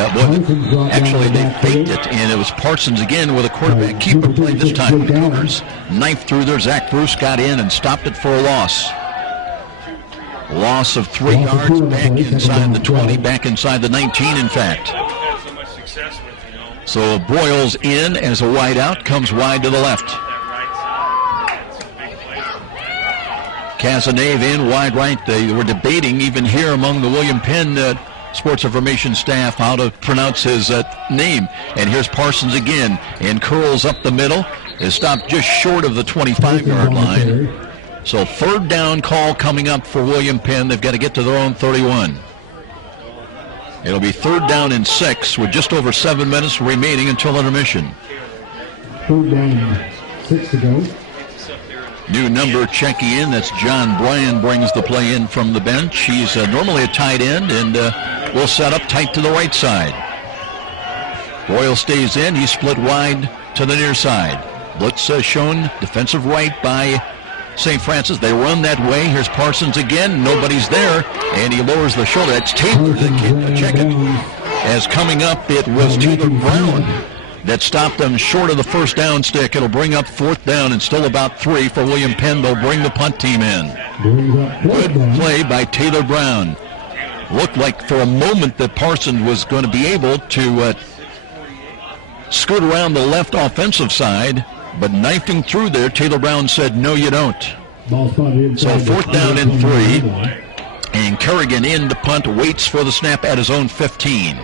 actually they faked it, and it was Parsons again with a quarterback keeper play. This time the Cougars knifed through there. Zach Bruce got in and stopped it for a loss. Loss of 3 yards back inside the 20, back inside the 19, in fact. So Broyles in as a wide out, comes wide to the left. Cazenave in wide right. They were debating even here among the William Penn Sports Information staff how to pronounce his name. And here's Parsons again, and curls up the middle. Is stopped just short of the 25-yard line. So third down call coming up for William Penn. They've got to get to their own 31. It'll be third down and 6 with just over 7 minutes remaining until intermission. Third down, 6 to go. New number checking in. That's John Bryan, brings the play in from the bench. He's normally a tight end, and will set up tight to the right side. Royal stays in. He's split wide to the near side. Blitz shown defensive right by St. Francis. They run that way. Here's Parsons again. Nobody's there, and he lowers the shoulder. That's Taylor. Check it. As coming up, it was Taylor Brown that stopped them short of the first down stick. It'll bring up fourth down and still about 3 for William Penn. They'll bring the punt team in. Good play by Taylor Brown. Looked like for a moment that Parsons was going to be able to scoot around the left offensive side, but knifing through there, Taylor Brown said, "No, you don't." So fourth down and 3. And Kerrigan in to punt, waits for the snap at his own 15.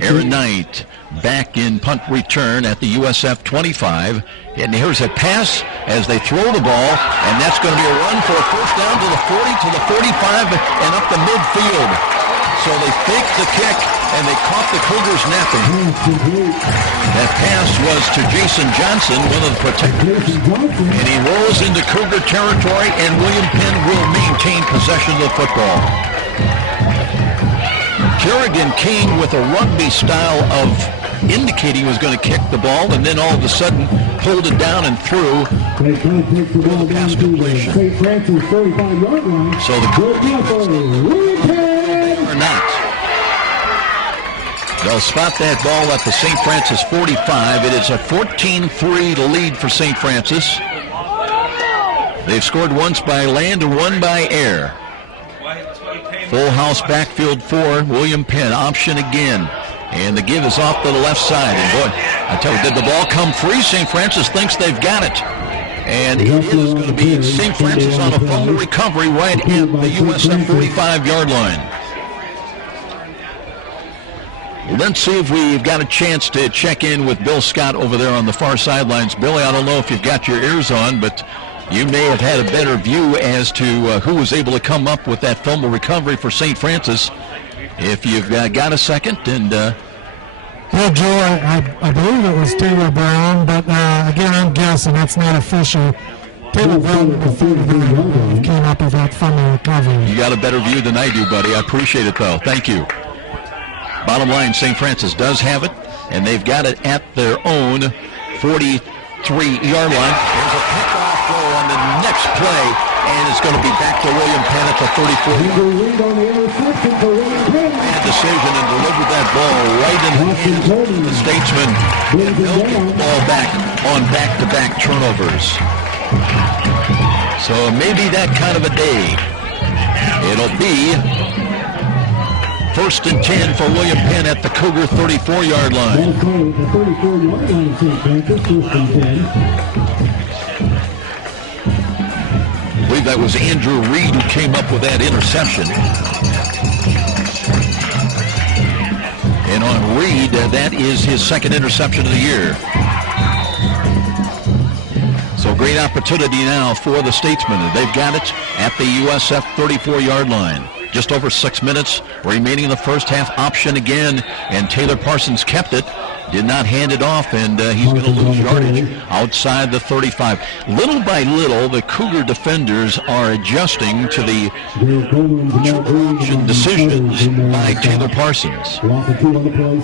Aaron Knight back in punt return at the USF 25. And here's a pass as they throw the ball, and that's going to be a run for a first down to the 40, to the 45, and up the midfield. So they faked the kick, and they caught the Cougars napping. That pass was to Jason Johnson, one of the protectors, and he rolls into Cougar territory, and William Penn will maintain possession of the football. Kerrigan came with a rugby style of indicating he was going to kick the ball, and then all of a sudden pulled it down and through. They try to take the ball down Pass to the completion. St. Francis 35-yard line. So the or not. They'll spot that ball at the St. Francis 45. It is a 14-3 lead for St. Francis. They've scored once by land and one by air. Full house backfield for William Penn. Option again. And the give is off to the left side. And boy, I tell you, did the ball come free? St. Francis thinks they've got it. And it is going to be St. Francis on a fumble recovery right at the USF 45-yard line. Let's see if we've got a chance to check in with Bill Scott over there on the far sidelines. Billy, I don't know if you've got your ears on, but you may have had a better view as to who was able to come up with that fumble recovery for St. Francis. If you've got a second. And well, Joe, I believe it was Taylor Brown, but again, I'm guessing that's not official. Taylor Brown came up with that fumble recovery. You got a better view than I do, buddy. I appreciate it, though. Thank you. Bottom line, St. Francis does have it, and they've got it at their own 43-yard line. There's a pickoff goal on the next play, and it's going to be back to William Penn at the 34. Bad decision and delivered that ball right in the hands of the Statesman. And they'll get the ball back on back-to-back turnovers. So maybe that kind of a day. It'll be 1st and 10 for William Penn at the Cougar 34-yard line. The 34-yard line, St. Francis, 1st and 10. I believe that was Andrew Reed who came up with that interception. And on Reed, that is his second interception of the year. So great opportunity now for the Statesmen. They've got it at the USF 34-yard line. Just over 6 minutes remaining in the first half. Option again, and Taylor Parsons kept it. Did not hand it off, and he's going to lose yardage outside the 35. Little by little, the Cougar defenders are adjusting to the decisions by Taylor Parsons.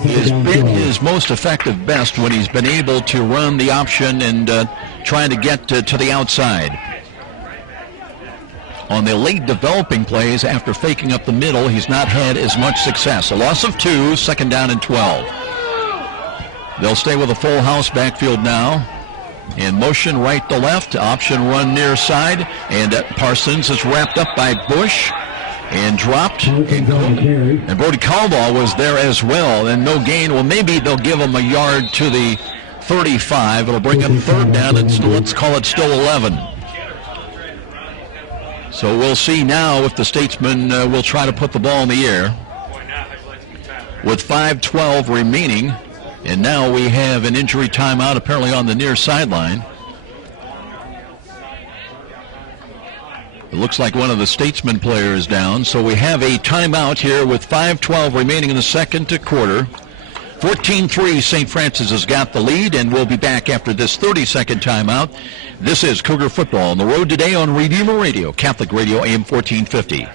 He has been his most effective best when he's been able to run the option and trying to get to the outside. On the late developing plays, after faking up the middle, he's not had as much success. A loss of 2, 2nd down and 12. They'll stay with a full house backfield now. In motion right to left, option run near side, and Parsons is wrapped up by Bush and dropped. And Brody Caldwell was there as well, and no gain. Well, maybe they'll give him a yard to the 35. It'll bring up 3rd down, and let's call it still 11. So we'll see now if the Statesmen will try to put the ball in the air. With 5:12 remaining, and now we have an injury timeout apparently on the near sideline. It looks like one of the Statesmen players down, so we have a timeout here with 5:12 remaining in the second quarter. 14-3, St. Francis has got the lead, and we'll be back after this 30-second timeout. This is Cougar Football on the road today on Redeemer Radio, Catholic Radio, AM 1450.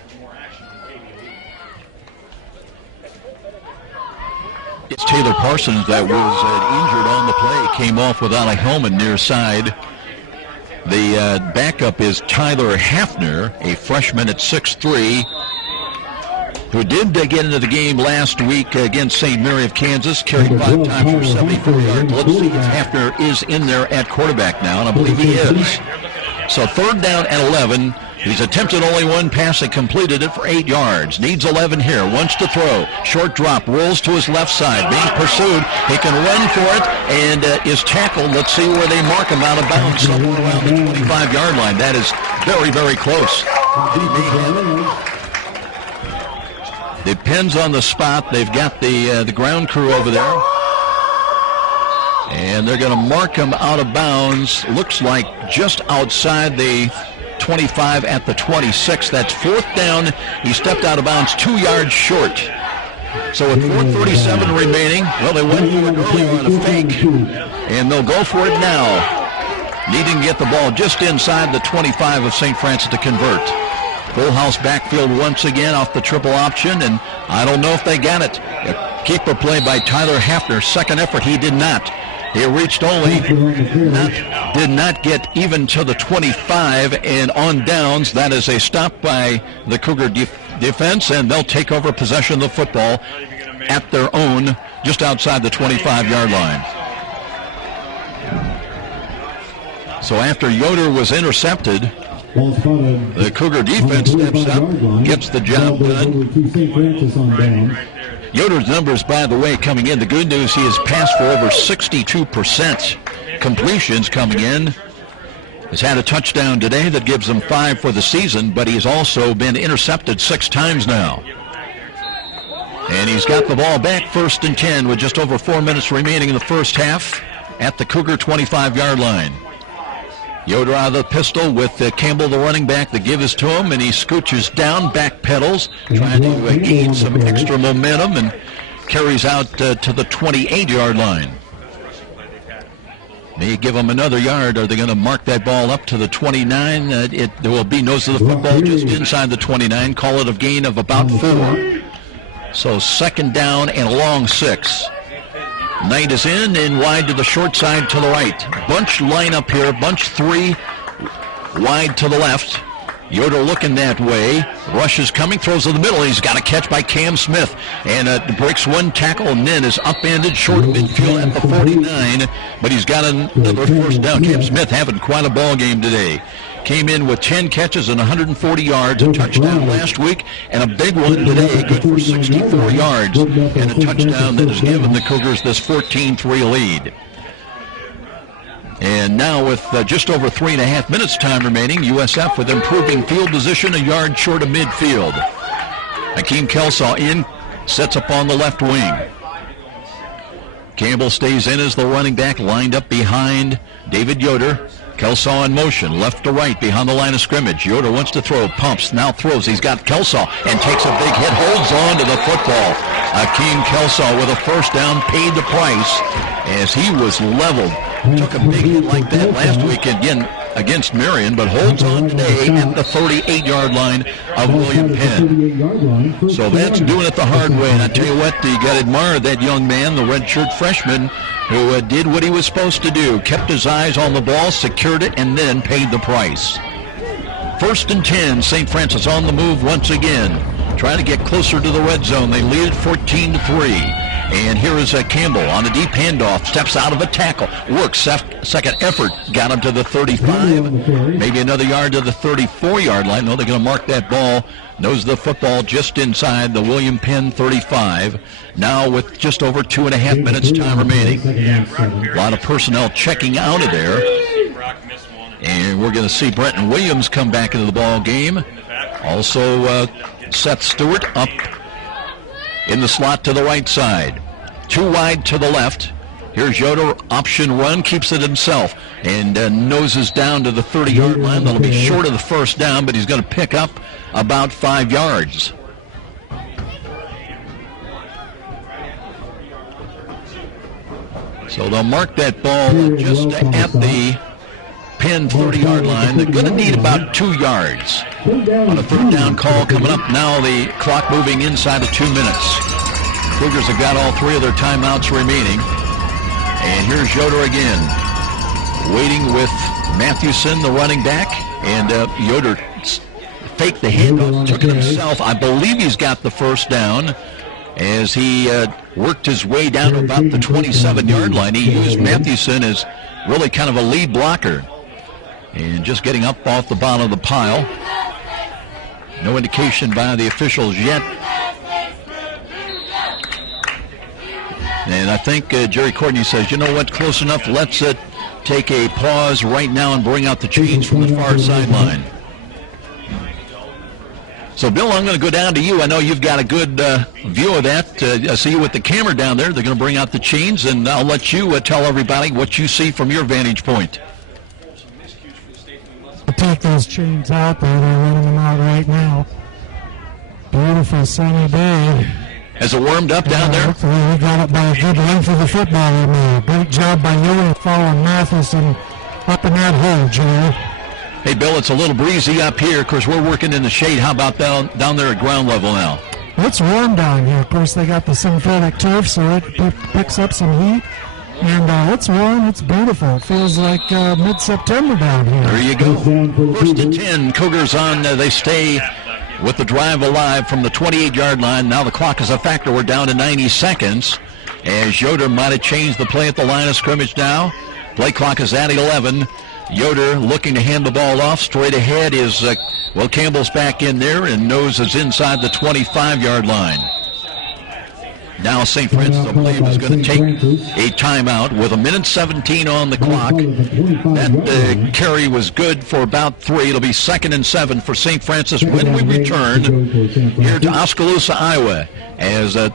It's Taylor Parsons that was injured on the play, came off without a helmet near side. The backup is Tyler Hafner, a freshman at 6'3", who did get into the game last week against St. Mary of Kansas, carried 5 times for 74 yards. Let's see if Hafner is in there at quarterback now, and I believe he is. So 3rd down and 11. He's attempted only one pass and completed it for 8 yards. Needs 11 here, wants to throw. Short drop, rolls to his left side, being pursued. He can run for it and is tackled. Let's see where they mark him out of bounds, somewhere around the 25-yard line. That is very, very close. Depends on the spot. They've got the ground crew over there. And they're going to mark him out of bounds. Looks like just outside the 25 at the 26. That's 4th down. He stepped out of bounds 2 yards short. So with 4:37 remaining, well, they went for it earlier on a fake. And they'll go for it now. Needing to get the ball just inside the 25 of St. Francis to convert. Full house backfield once again off the triple option, and I don't know if they got it. A keeper play by Tyler Hafner. Second effort, he did not. He reached only, did not get even to the 25, and on downs, that is a stop by the Cougar defense, and they'll take over possession of the football at their own, just outside the 25-yard line. So after Yoder was intercepted, the Cougar defense steps up, gets the job done. Yoder's numbers, by the way, coming in, the good news, he has passed for over 62% completions coming in. Has had a touchdown today that gives him 5 for the season, but he's also been intercepted 6 times now. And he's got the ball back, 1st and 10, with just over 4 minutes remaining in the first half at the Cougar 25-yard line. Yoder out of the pistol with Campbell, the running back. The give is to him, and he scooches down, back pedals, trying to gain some extra momentum, and carries out to the 28-yard line. May give him another yard. Are they going to mark that ball up to the 29? There will be nose of the football just inside the 29. Call it a gain of about 4. So 2nd down and a long 6. Knight is in and wide to the short side to the right. Bunch line up here. Bunch 3 wide to the left. Yoder looking that way. Rush is coming. Throws in the middle. He's got a catch by Cam Smith. And breaks 1 tackle and then is upended short midfield at the 49. But he's got another 1st down. Cam Smith having quite a ball game today. Came in with 10 catches and 140 yards, a touchdown last week, and a big one today, good for 64 yards, and a touchdown that has given the Cougars this 14-3 lead. And now with just over 3.5 minutes time remaining, USF with improving field position, a yard short of midfield. Hakeem Kelsaw in, sets up on the left wing. Campbell stays in as the running back, lined up behind David Yoder. Kelsaw in motion, left to right behind the line of scrimmage. Yoder wants to throw, pumps, now throws. He's got Kelsaw and takes a big hit, holds on to the football. Hakeem Kelsaw with a 1st down, paid the price as he was leveled. Took a big hit like that last week again against Marion, but holds on today at the 38-yard line of William Penn. So that's doing it the hard way. And I tell you what, you got to admire that young man, the redshirt freshman, who did what he was supposed to do. Kept his eyes on the ball, secured it, and then paid the price. 1st and 10, St. Francis on the move once again. Trying to get closer to the red zone. They lead it 14-3. And here is Campbell on a deep handoff. Steps out of a tackle. Works. Second effort. Got him to the 35. Maybe another yard to the 34-yard line. No, they're going to mark that ball. Nose of the football just inside the William Penn 35. Now with just over 2.5 minutes time remaining. A lot of personnel checking out of there. And we're going to see Brenton Williams come back into the ball game. Also Seth Stewart up in the slot to the right side. 2 wide to the left. Here's Yoder, option run, keeps it himself, and noses down to the 30-yard line. That'll be short of the 1st down, but he's going to pick up about 5 yards. So they'll mark that ball just at the Penn 30-yard line. They're going to need about 2 yards. On a 3rd down call coming up now, the clock moving inside of 2 minutes. Cougars have got all 3 of their timeouts remaining. And here's Yoder again, waiting with Mathewson, the running back. And Yoder faked the handoff, took it himself. I believe he's got the 1st down as he worked his way down to about the 27-yard line. He used Mathewson as really kind of a lead blocker. And just getting up off the bottom of the pile. No indication by the officials yet. And I think Jerry Courtney says, you know what, close enough. Let's take a pause right now and bring out the chains from the far sideline. So, Bill, I'm going to go down to you. I know you've got a good view of that. I see you with the camera down there. They're going to bring out the chains, and I'll let you tell everybody what you see from your vantage point. Take those chains out there. They're running them out right now. Beautiful sunny day. Has it warmed up down there? Hopefully we got it by a good length of the football in there. Great job by Yoder following Matheson up in that hole, Joe. Hey, Bill, it's a little breezy up here. Of course, we're working in the shade. How about down there at ground level now? It's warm down here. Of course, they got the synthetic turf, so it picks up some heat. And it's warm, it's beautiful. It feels like mid-September down here. There you go. First and 10, Cougars on. They stay with the drive alive from the 28-yard line. Now the clock is a factor. We're down to 90 seconds. As Yoder might have changed the play at the line of scrimmage now. Play clock is at 11. Yoder looking to hand the ball off. Straight ahead is, Campbell's back in there, and Nose is inside the 25-yard line. Now St. Francis, I believe, is going to take a timeout with 1:17 on the clock. That carry was good for about 3. It'll be 2nd and 7 for St. Francis when we return here to Oskaloosa, Iowa, as the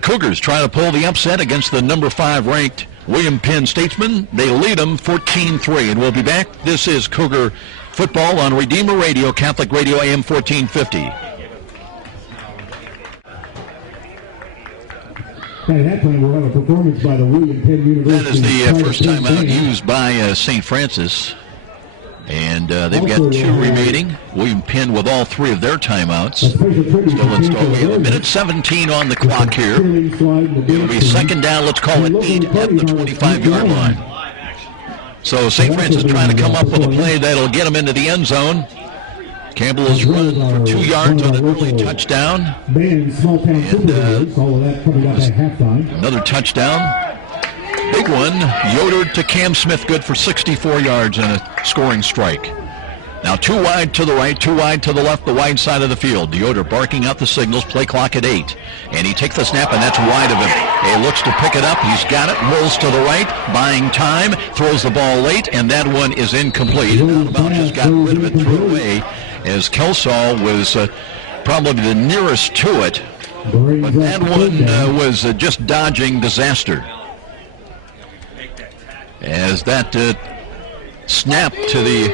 Cougars try to pull the upset against the number 5 ranked William Penn Statesman. They lead them 14-3, and we'll be back. This is Cougar football on Redeemer Radio, Catholic Radio, AM 1450. At that time, we'll have a performance by the William Penn University. That is the first timeout used by St. Francis. And they've got 2 remaining. William Penn with all 3 of their timeouts. Still installed. We have 1:17 on the clock here. It'll be 2nd down, let's call it 8 at the 25-yard line. So St. Francis trying to come up with a play that'll get them into the end zone. Campbell has run for 2 yards on an early touchdown. And another touchdown. Big one. Yoder to Cam Smith, good for 64 yards and a scoring strike. Now 2 wide to the right, 2 wide to the left, the wide side of the field. Yoder barking out the signals, play clock at 8. And he takes the snap, and that's wide of him. He looks to pick it up. He's got it, rolls to the right, buying time, throws the ball late, and that one is incomplete. About just got rid of it, threw it away, as Kelsall was probably the nearest to it. But that one was just dodging disaster. As that snap to the,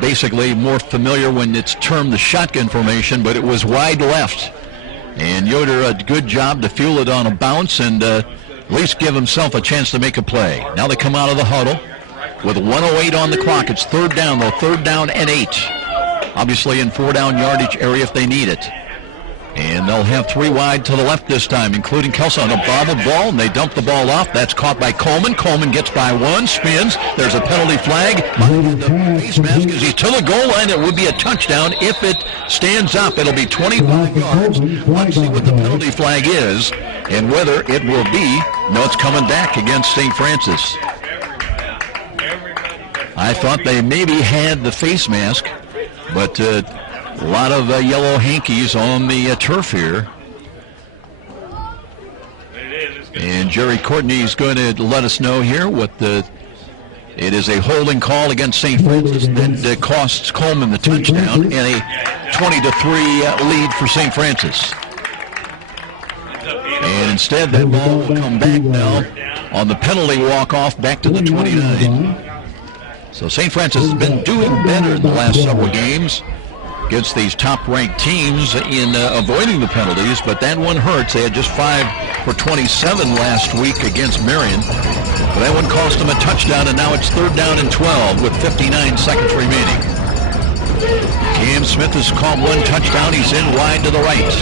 basically more familiar when it's termed the shotgun formation, but it was wide left. And Yoder, a good job to fuel it on a bounce and at least give himself a chance to make a play. Now they come out of the huddle with 1:08 on the clock. It's 3rd down, though, 3rd down and 8. Obviously in 4-down yardage area if they need it. And they'll have 3 wide to the left this time, including Kelso on a bobbled ball, and they dump the ball off. That's caught by Coleman. Coleman gets by 1, spins. There's a penalty flag. The face mask as he's to the goal line. It would be a touchdown. If it stands up, it'll be 25 yards. Let's see what the penalty flag is and whether it will be. No, it's coming back against St. Francis. I thought they maybe had the face mask, but a lot of yellow hankies on the turf here. And Jerry Courtney's going to let us know here what it is a holding call against St. Francis that costs Coleman the touchdown and a 20-3 lead for St. Francis. And instead that ball will come back now on the penalty walk-off back to the 29. So St. Francis has been doing better in the last several games against these top-ranked teams in avoiding the penalties, but that one hurts. They had just 5 for 27 last week against Marion. But that one cost them a touchdown, and now it's 3rd down and 12 with 59 seconds remaining. Cam Smith has caught 1 touchdown. He's in wide to the right.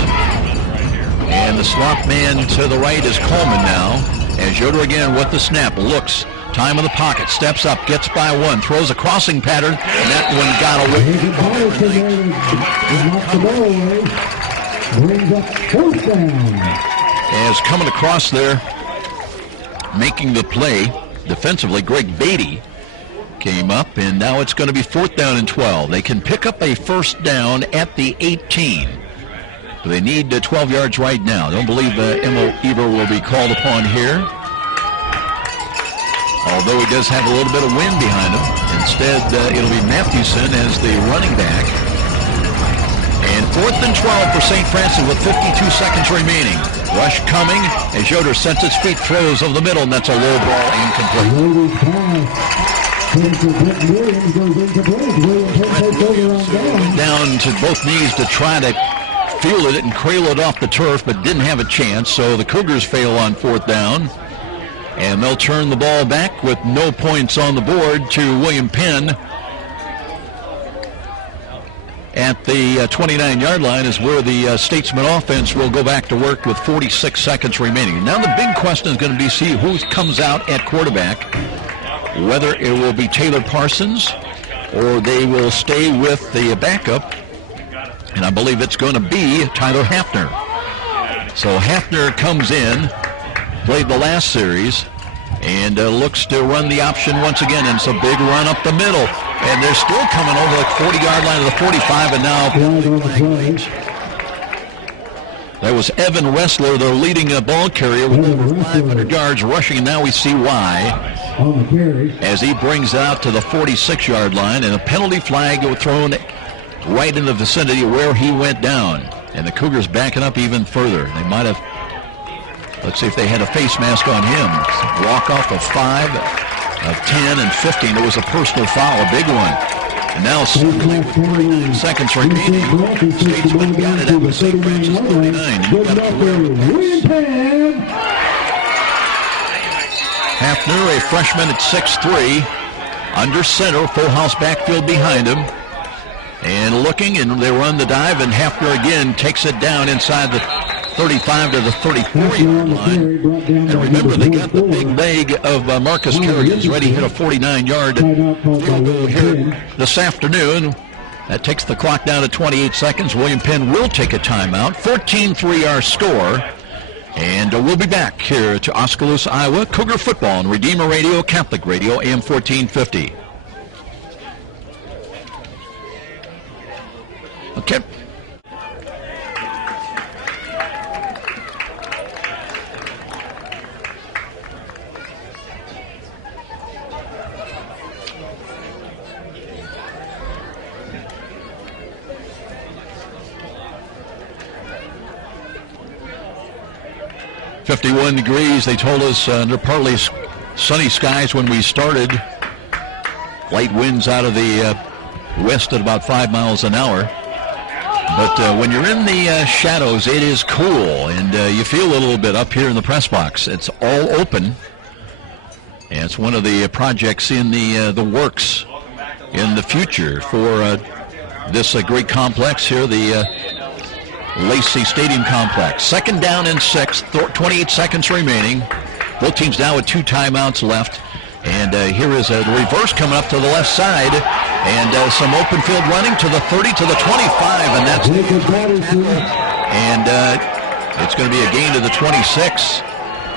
And the slot man to the right is Coleman now. As Yoder again with the snap, looks. Time in the pocket, steps up, gets by 1, throws a crossing pattern, and that one got away. As coming across there, making the play defensively, Greg Beatty came up, and now it's going to be 4th down and 12. They can pick up a 1st down at the 18. But they need 12 yards right now. Don't believe Emil Eber will be called upon here, although he does have a little bit of wind behind him. Instead, it'll be Mathewson as the running back. And 4th and 12 for St. Francis with 52 seconds remaining. Rush coming as Yoder sets its feet, throws over the middle, and that's a low ball, incomplete. Down to both knees to try to field it and cradle it off the turf, but didn't have a chance, so the Cougars fail on 4th down. And they'll turn the ball back with no points on the board to William Penn. at the 29-yard line is where the Statesman offense will go back to work with 46 seconds remaining. Now the big question is going to be see who comes out at quarterback, whether it will be Taylor Parsons or they will stay with the backup, and I believe it's going to be Tyler Hafner. So Hafner comes in, played the last series, and looks to run the option once again, and it's a big run up the middle. And they're still coming over the 40-yard line of the 45, and now that was Evan Ressler, their leading ball carrier with over 500 yards rushing, and now we see why as he brings it out to the 46-yard line, and a penalty flag thrown right in the vicinity where he went down. And the Cougars backing up even further. They might have, let's see if they had a face mask on him. Walk off of 5, of 10, and 15. It was a personal foul, a big one. And now 49 seconds remaining. Statesman got it at the St. Francis 49. Hafner, a freshman at 6'3", under center, full house backfield behind him. And looking, and they run the dive, and Hafner again takes it down inside the 35 to the 34-yard line. And remember, they got the big leg of Marcus Kerrigan. He's ready to hit a 49-yard field goal here this afternoon. That takes the clock down to 28 seconds. William Penn will take a timeout. 14-3 our score. And we'll be back here to Oskaloosa, Iowa. Cougar football on Redeemer Radio, Catholic Radio, AM 1450. Okay. .51 degrees. They told us under partly sunny skies when we started. Light winds out of the west at about 5 miles an hour. But when you're in the shadows, it is cool, and you feel a little bit up here in the press box. It's all open, and it's one of the projects in the works in the future for this great complex here, the Lacey Stadium complex. Second down and 6, 28 seconds remaining. Both teams now with 2 timeouts left. And here is a reverse coming up to the left side, and some open field running to the 30, to the 25, and that's and it's going to be a gain to the 26,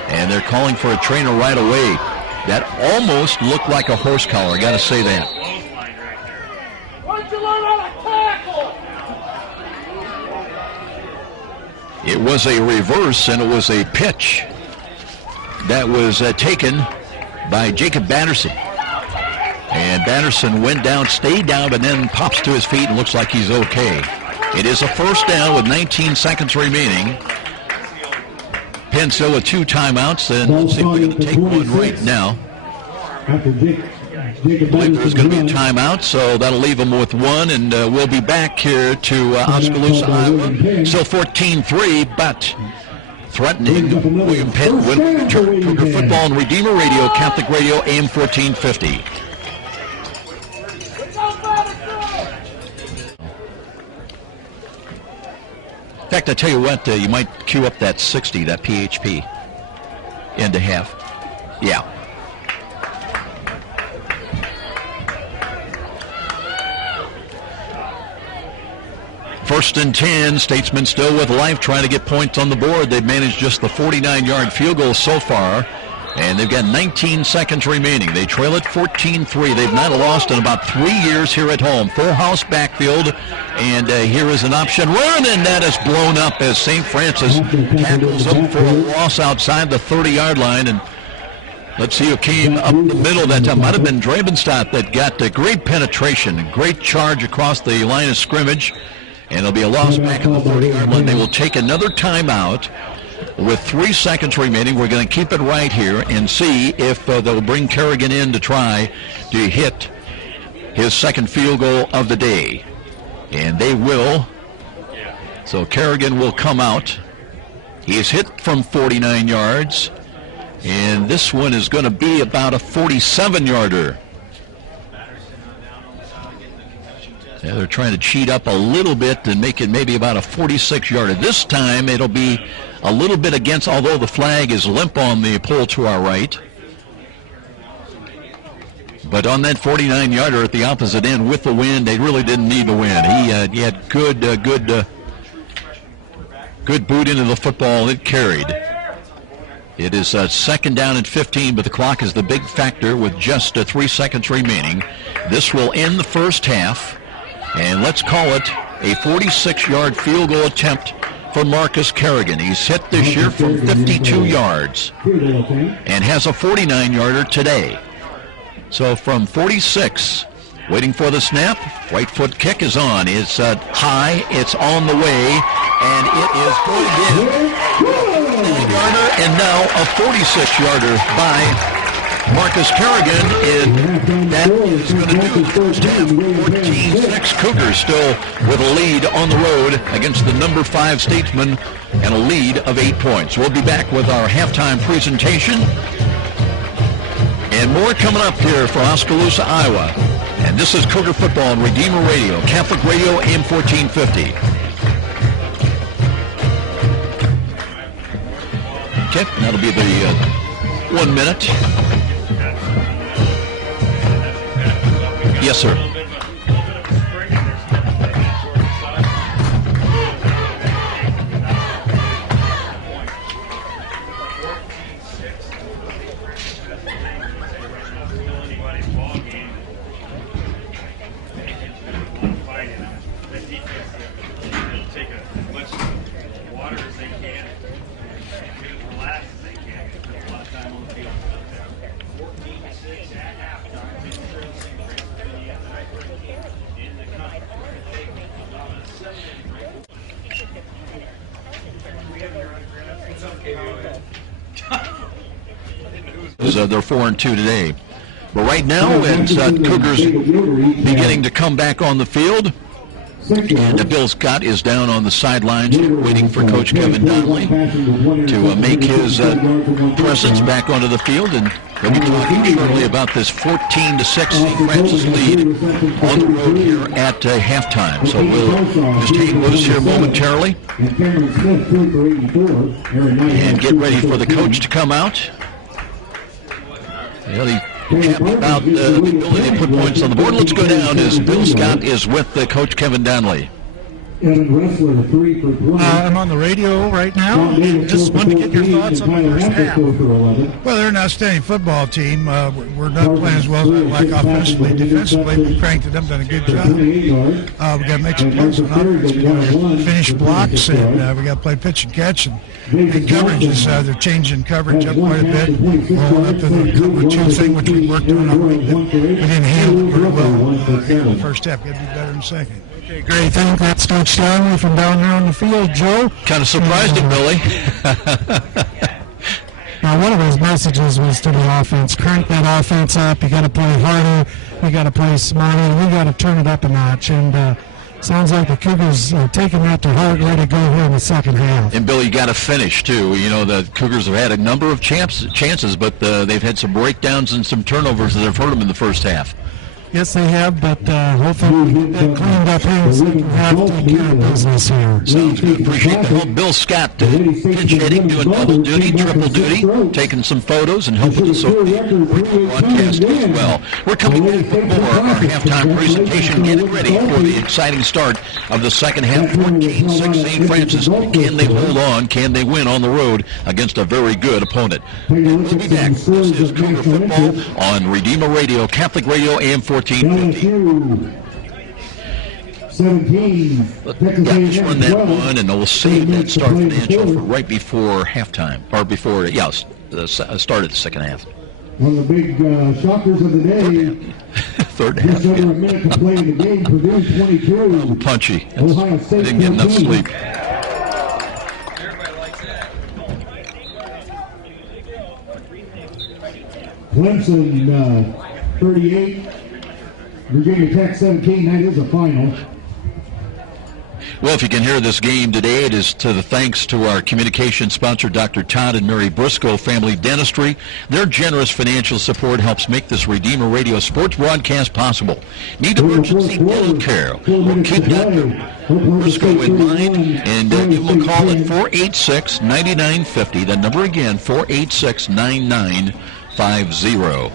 and they're calling for a trainer right away. That almost looked like a horse collar, I got to say that. It was a reverse, and it was a pitch that was taken by Jacob Batterson. And Batterson went down, stayed down, but then pops to his feet and looks like he's okay. It is a first down with 19 seconds remaining. Penn still with 2 timeouts, and let's see if we're going to take one right now. I believe there's going to be a timeout, so that'll leave them with 1, and we'll be back here to Oskaloosa, Iowa. Still 14-3, but threatening William Penn with Cougar football on Redeemer Radio, Catholic Radio, AM 1450. In fact, I tell you what, you might cue up that 60, that PHP, into half. Yeah. First and 10, Statesman still with life, trying to get points on the board. They've managed just the 49-yard field goal so far, and they've got 19 seconds remaining. They trail it 14-3. They've not lost in about 3 years here at home. Full house backfield, and here is an option run, and that is blown up as St. Francis tackles them for a loss outside the 30-yard line. And let's see who came up the middle that time. Might have been Drabenstadt that got a great penetration, a great charge across the line of scrimmage. And it'll be a loss back in the 30-yard line. They will take another timeout with 3 seconds remaining. We're going to keep it right here and see if they'll bring Kerrigan in to try to hit his second field goal of the day. And they will. So Kerrigan will come out. He is hit from 49 yards. And this one is going to be about a 47-yarder. Yeah, they're trying to cheat up a little bit and make it maybe about a 46-yarder. This time it'll be a little bit against, although the flag is limp on the pole to our right. But on that 49-yarder at the opposite end with the wind, they really didn't need the wind. He had good boot into the football. It carried. It is second down and 15, but the clock is the big factor with just 3 seconds remaining. This will end the first half, and let's call it a 46-yard field goal attempt for Marcus Kerrigan. He's hit this year from 52 yards and has a 49-yarder today. So from 46, waiting for the snap, right foot kick is on. It's high, it's on the way, and it is going in. And now a 46-yarder by Marcus Kerrigan, and that is going to do the first half. 14-6 Cougars still with a lead on the road against the number 5 Statesman and a lead of 8 points. We'll be back with our halftime presentation. And more coming up here for Oskaloosa, Iowa. And this is Cougar Football on Redeemer Radio, Catholic Radio, AM 1450. Okay, that'll be the 1 minute. Yes, sir. They're 4-2 today. But right now, it's Cougars beginning to come back on the field. And Bill Scott is down on the sidelines waiting for Coach Kevin Donnelly to make his presence back onto the field. And we'll be talking shortly about this 14-6 St. Francis lead on the road here at halftime. So we'll just hang loose here momentarily and get ready for the coach to come out. Really happy about the ability to put points on the board. Let's go down as Bill Scott is with Coach Kevin Donnelly. I'm on the radio right now. Just wanted to get your thoughts on the first half. Well, they're an outstanding football team. We're not playing as well as I'd like offensively. Defensively, we cranked it up, done a good job. We got to make some plays on offense. We got to finish blocks, and we got to play pitch and catch. And coverages, they're changing coverage up quite a bit. Rolling up to the cover 2 thing, which we worked on a little bit. We didn't handle it very well in the first half. Got to do better in the second. Okay, great. Thank you. That's Coach Donnelly from down here on the field. Joe? Kind of surprised him, Billy. Now, one of his messages was to the offense, crank that offense up. You got to play harder. We got to play smarter. We got to turn it up a notch. And sounds like the Cougars are taking that to heart, ready to go here in the second half. And, Billy, you got to finish, too. You know, the Cougars have had a number of chances, but they've had some breakdowns and some turnovers that have hurt them in the first half. Yes, they have, but hopefully we get that cleaned up here in the second half to take care of business here. Sounds good. Appreciate the help. Bill Scott pinch hitting, doing double duty, triple duty, taking some photos and helping us over the broadcast as well. We're coming back for more of our halftime presentation, getting ready for the exciting start of the second half. 14-6 St. Francis. Can they hold on? Can they win on the road against a very good opponent? And we'll be back. This is Cougar Football on Redeemer Radio, Catholic Radio, AM 1450. 17. Just run that one, and we'll save that start financial for right before halftime, or before, start of the second half. One of the big shockers of the day. Third half. Just over a minute to play in the game. Purdue 22. Punchy. Ohio State Didn't get enough 13. sleep. Clemson 38. Virginia Tech 17. That is a final. Well, if you can hear this game today, it is to the thanks to our communication sponsor, Dr. Todd and Mary Briscoe Family Dentistry. Their generous financial support helps make this Redeemer Radio sports broadcast possible. Need emergency dental care? Or keep Dr. Briscoe in mind, and give them a call at 486-9950. The number again, 486-9950.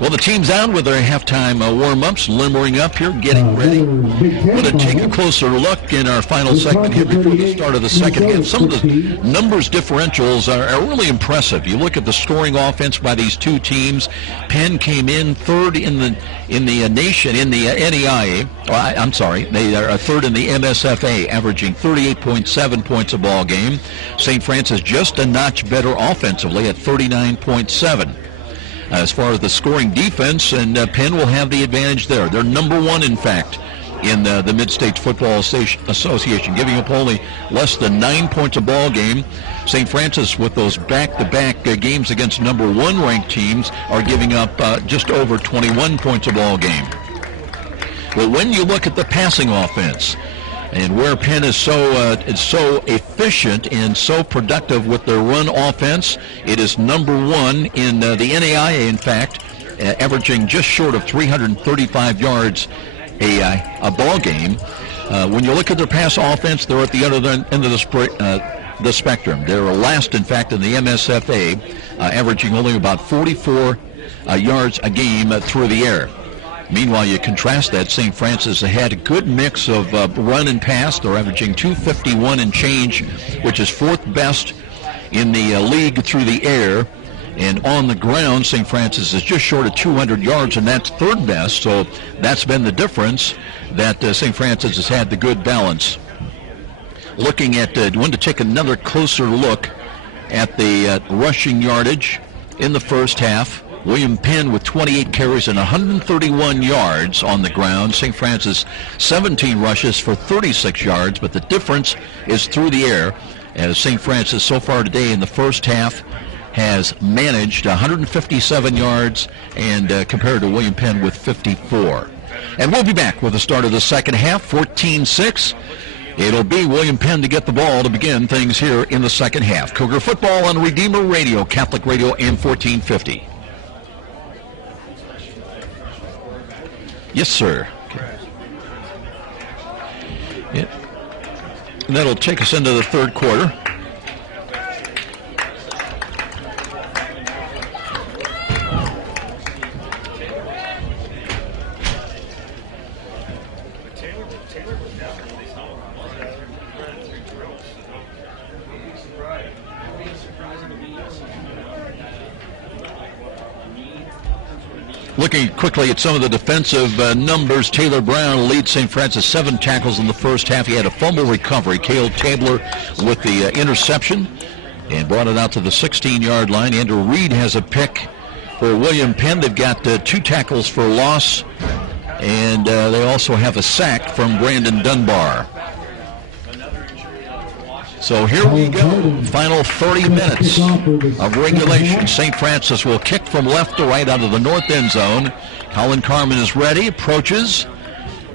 Well, the team's out with their halftime warm-ups, limbering up here, getting ready. We're going to take a closer look in our final segment here before the start of the second half. Some of the numbers differentials are really impressive. You look at the scoring offense by these two teams. Penn came in third in the nation, in the NAIA. I'm sorry, they are third in the MSFA, averaging 38.7 points a ball game. St. Francis just a notch better offensively at 39.7. As far as the scoring defense, and Penn will have the advantage there. They're number one, in fact, in the Mid-States Football Association, giving up only less than 9 points a ball game. St. Francis, with those back-to-back games against number one ranked teams, are giving up just over 21 points a ball game. Well, when you look at the passing offense, and where Penn is so efficient and so productive with their run offense, it is number one in the NAIA, in fact, averaging just short of 335 yards a ball game. When you look at their pass offense, they're at the other end of the spectrum. They're last, in fact, in the MSFA, averaging only about 44 yards a game through the air. Meanwhile, you contrast that, St. Francis had a good mix of run and pass. They're averaging 251 and change, which is fourth best in the league through the air. And on the ground, St. Francis is just short of 200 yards, and that's third best. So that's been the difference, that St. Francis has had the good balance. Looking at, want to take another closer look at the rushing yardage in the first half. William Penn with 28 carries and 131 yards on the ground. St. Francis 17 rushes for 36 yards, but the difference is through the air, as St. Francis so far today in the first half has managed 157 yards and compared to William Penn with 54. And we'll be back with the start of the second half, 14-6. It'll be William Penn to get the ball to begin things here in the second half. Cougar football on Redeemer Radio, Catholic Radio, AM 1450. Yes, sir. Yeah. And that'll take us into the third quarter. Looking quickly at some of the defensive numbers, Taylor Brown leads St. Francis 7 tackles in the first half. He had a fumble recovery. Cale Tabler with the interception and brought it out to the 16-yard line. Andrew Reed has a pick for William Penn. They've got 2 tackles for loss, and they also have a sack from Brandon Dunbar. So here we go, final 30 minutes of regulation. St. Francis will kick from left to right out of the north end zone. Colin Carmen is ready, approaches,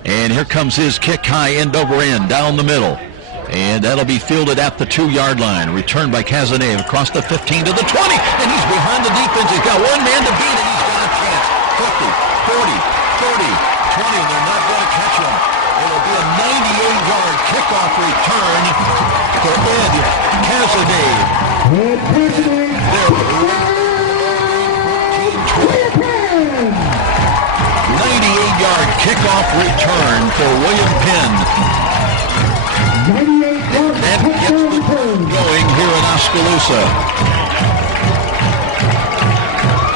and here comes his kick high end over end, down the middle. And that'll be fielded at the 2-yard line. Returned by Cazenave across the 15 to the 20, and he's behind the defense. He's got one man to beat, and he's got a chance. 50, 40, 30, 20, and they're not going to catch him. It'll be a 98-yard kickoff return for Ed Cazenave. There, 98-yard kickoff return for William Penn. That gets the turn going here in Oskaloosa.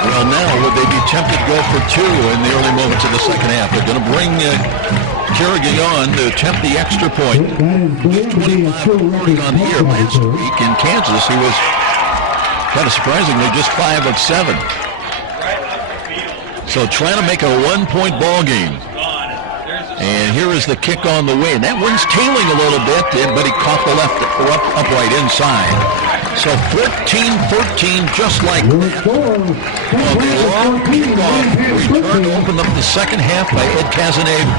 Well, now would they be tempted to go for 2 in the early moments of the second half? They're going to bring Kerrigan on to attempt the extra point. 25 on the year last week in Kansas. He was kind of surprisingly just 5 of 7. So trying to make it a 1-point ball game. And here is the kick on the way. And that one's tailing a little bit, but he caught the left upright inside. So 14-13, just like that. Well, the long kickoff return to open up the second half by Ed Cazenave.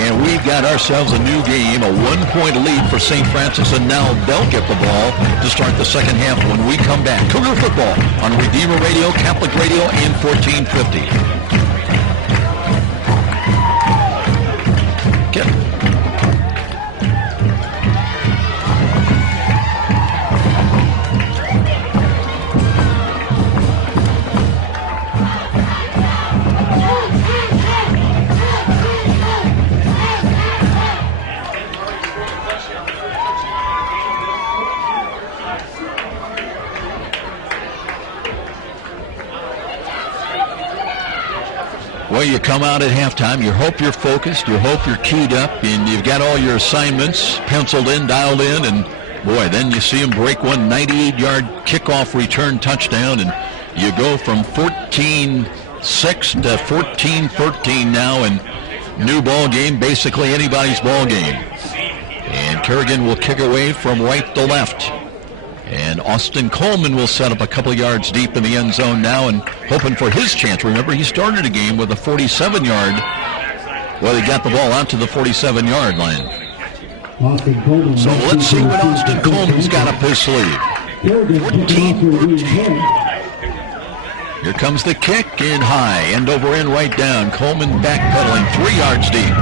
And we've got ourselves a new game, a 1-point lead for St. Francis, and now they'll get the ball to start the second half when we come back. Cougar football on Redeemer Radio, Catholic Radio, and 1450. Okay. Well, you come out at halftime, you hope you're focused, you hope you're keyed up, and you've got all your assignments penciled in, dialed in, and boy, then you see them break one 98-yard kickoff return touchdown, and you go from 14-6 to 14-13 now, and new ball game, basically anybody's ball game. And Kerrigan will kick away from right to left. And Austin Coleman will set up a couple of yards deep in the end zone now and hoping for his chance. Remember, he started a game with a 47-yard. Well, he got the ball out to the 47-yard line. So let's see what Austin Coleman's got up his sleeve. 14-13. Here comes the kick in high, end over end right down. Coleman backpedaling 3 yards deep.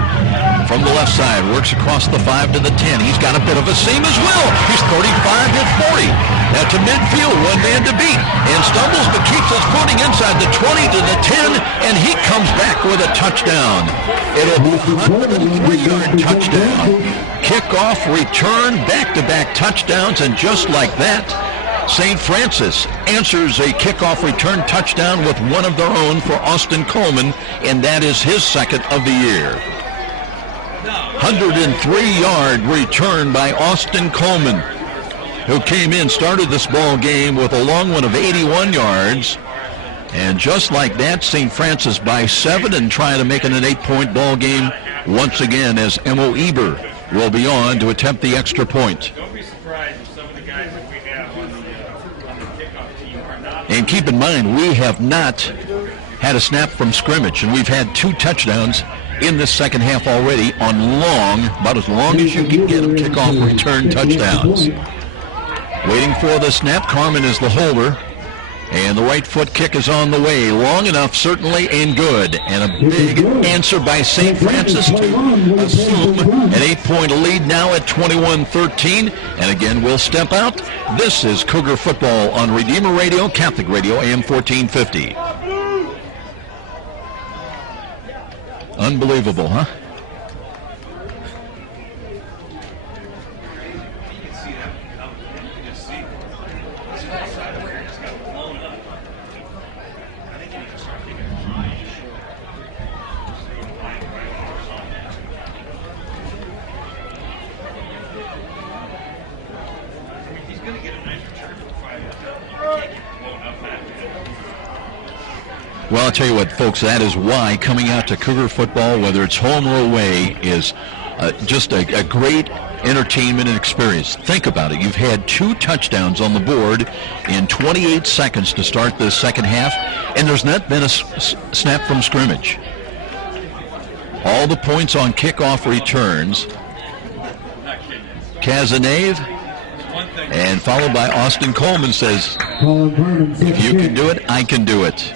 From the left side, works across the 5 to the 10. He's got a bit of a seam as well. He's 35 hit 40. Now to midfield, one man to beat. And stumbles but keeps his footing inside the 20 to the 10. And he comes back with a touchdown. It'll be a 103-yard touchdown. Kickoff, return, back-to-back touchdowns. And just like that, St. Francis answers a kickoff return touchdown with one of their own for Austin Coleman. And that is his second of the year. 103-yard return by Austin Coleman, who came in, started this ball game with a long one of 81 yards. And just like that, St. Francis by 7 and trying to make it an 8-point ball game once again as Emo Eber will be on to attempt the extra point. Don't be surprised if some of the guys that we have on the kickoff team are not. And keep in mind, we have not had a snap from scrimmage, and we've had 2 touchdowns in this second half already on long, about as long as you can get them, kickoff return touchdowns. Waiting for the snap. Carmen is the holder. And the right foot kick is on the way. Long enough, certainly, and good. And a big answer by St. Francis to assume an 8-point lead now at 21-13. And again, we'll step out. This is Cougar football on Redeemer Radio, Catholic Radio, AM 1450. Unbelievable, huh? Well, I'll tell you what, folks, that is why coming out to Cougar football, whether it's home or away, is just a great entertainment and experience. Think about it. You've had 2 touchdowns on the board in 28 seconds to start the second half, and there's not been a snap from scrimmage. All the points on kickoff returns. Cazenave, and followed by Austin Coleman, says, if you can do it, I can do it.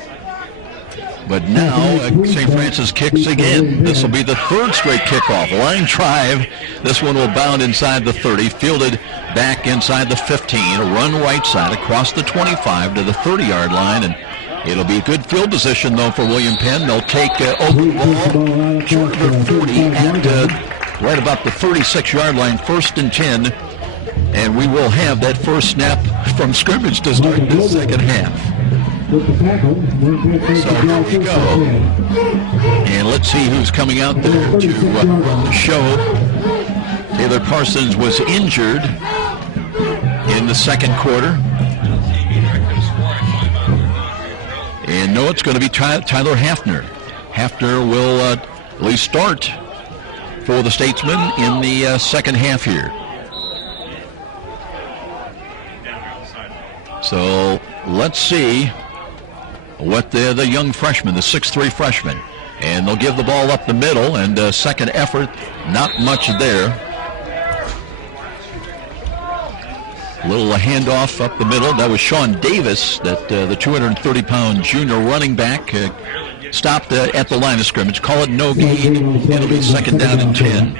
But now St. Francis kicks again. This will be the 3rd straight kickoff. Line drive. This one will bound inside the 30, fielded back inside the 15, a run right side across the 25 to the 30-yard line, and it'll be a good field position, though, for William Penn. They'll take open ball short of the 40 at right about the 36-yard line, 1st and 10, and we will have that first snap from scrimmage to start the second half. So here we go. And let's see who's coming out there to run the show. Taylor Parsons was injured in the second quarter. And no, it's going to be Tyler Hafner. Hafner will at least start for the Statesmen in the second half here. So let's see what the young freshman, the 6'3" freshman, And they'll give the ball up the middle, and second effort, not much there. A little handoff up the middle. That was Sean Davis, that the 230-pound junior running back, stopped at the line of scrimmage. Call it no gain. It'll be second down and 10.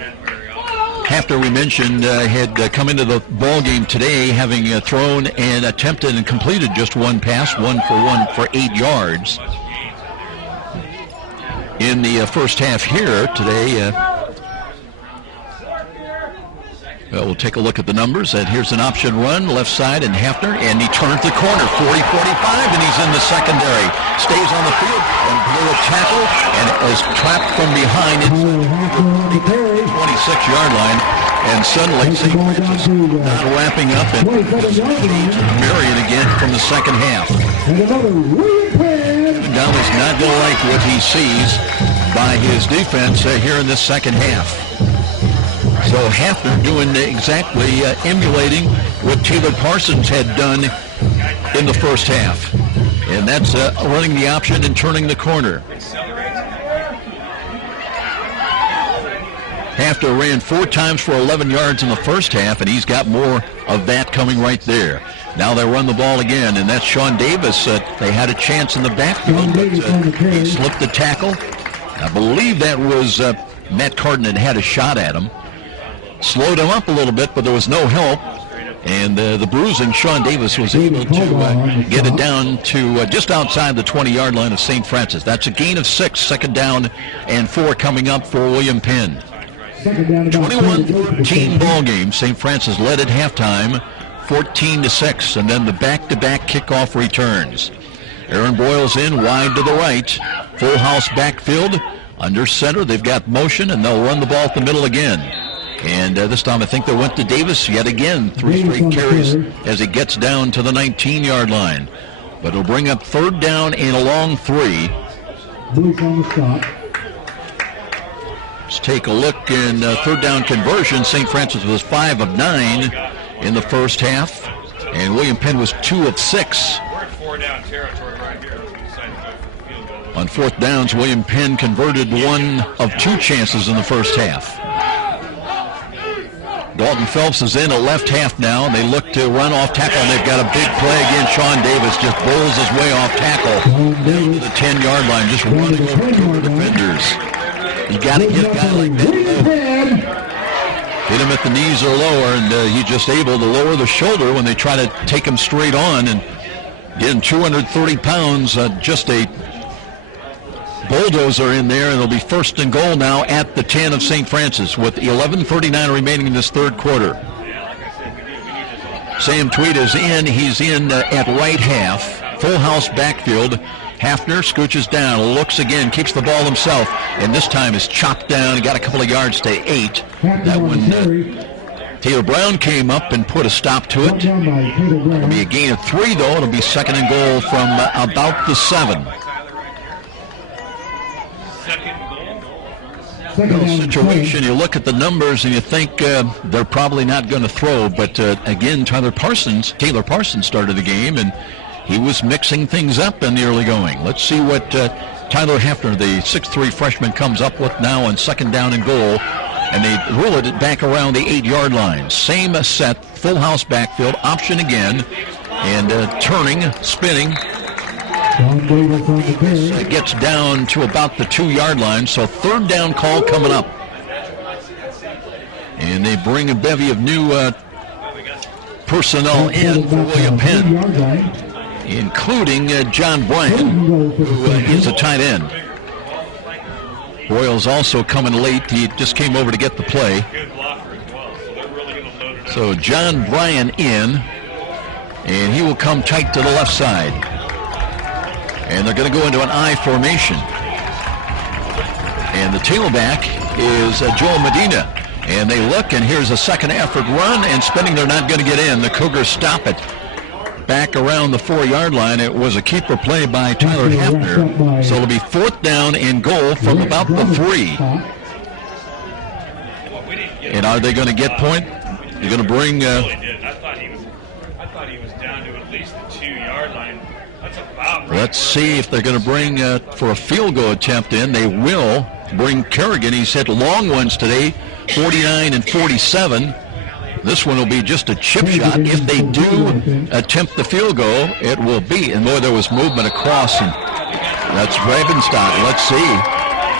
Hafner, we mentioned, had come into the ball game today having thrown and attempted and completed just one pass, 1 for 8 yards. In the first half here today, we'll take a look at the numbers. And here's an option run, left side, and Hafner, and he turns the corner, 40-45, and he's in the secondary. Stays on the field and blew a tackle, and is trapped from behind inside the 26-yard line. And suddenly, St. Francis not wrapping up, and Marion again from the second half. Donnelly's not going to like what he sees by his defense here in this second half. So Hafner doing exactly emulating what Taylor Parsons had done in the first half. And that's running the option and turning the corner. Hafner ran 4 times for 11 yards in the first half, and he's got more of that coming right there. Now they run the ball again, and that's Sean Davis. They had a chance in the backfield, but he slipped the tackle. I believe that was Matt Carden had a shot at him. Slowed him up a little bit, but there was no help. And the bruising, Sean Davis was able to get it down to just outside the 20-yard line of St. Francis. That's a gain of 6, second down and 4 coming up for William Penn. 21-13 ball game. St. Francis led at halftime, 14-6, and then the back-to-back kickoff returns. Aaron Boyle's in wide to the right. Full house backfield. Under center, they've got motion, and they'll run the ball at the middle again. And this time I think they went to Davis yet again. 3 straight carries as he gets down to the 19-yard line. But it'll bring up third down and a long 3. Let's take a look in third down conversion. St. Francis was 5 of 9 in the first half, and William Penn was 2 of 6. We're in 4-down territory right here. On fourth downs, William Penn converted 1 of 2 chances in the first half. Dalton Phelps is in a left half now, and they look to run off tackle, and they've got a big play again. Sean Davis just bowls his way off tackle down to the 10-yard line, just running over 2 defenders. You got to get a guy like that low. Hit him at the knees or lower, and he's just able to lower the shoulder when they try to take him straight on. And again, 230 pounds, just a bulldozer in there, and it'll be first and goal now at the 10 of St. Francis with 11:39 remaining in this third quarter. Sam Tweed is in. He's in at right half. Full house backfield. Hafner scooches down, looks again, keeps the ball himself, and this time is chopped down. He got a couple of yards to 8. That one, Taylor Brown came up and put a stop to it. It'll be a gain of 3, though. It'll be second and goal from about the 7. Situation, you look at the numbers and you think they're probably not going to throw, but again, Taylor Parsons started the game, and he was mixing things up in the early going. Let's see what Tyler Hafner, the 6'3 freshman, comes up with now on second down and goal, and they rule it back around the 8-yard line. Same set, full house backfield, option again, and turning, spinning. Gets down to about the 2-yard line, so third down call coming up. And they bring a bevy of new personnel in for William Penn, including John Bryant, who is a tight end. Boyle's also coming late. He just came over to get the play. So John Bryant in, and he will come tight to the left side. And they're going to go into an I formation. And the tailback is Joel Medina. And they look, and here's a second effort run, and spinning, they're not going to get in. The Cougars stop it back around the 4-yard line. It was a keeper play by Tyler Hafner. So it'll be fourth down and goal from about the 3. And are they going to get point? You're going to bring... I thought he was down to at least the 2-yard line. That's Let's see if they're going to bring for a field goal attempt in. They will bring Kerrigan. He's hit long ones today, 49 and 47. This one will be just a chip shot. If they do attempt the field goal, it will be. And boy, there was movement across. And that's Ravenstock. Let's see.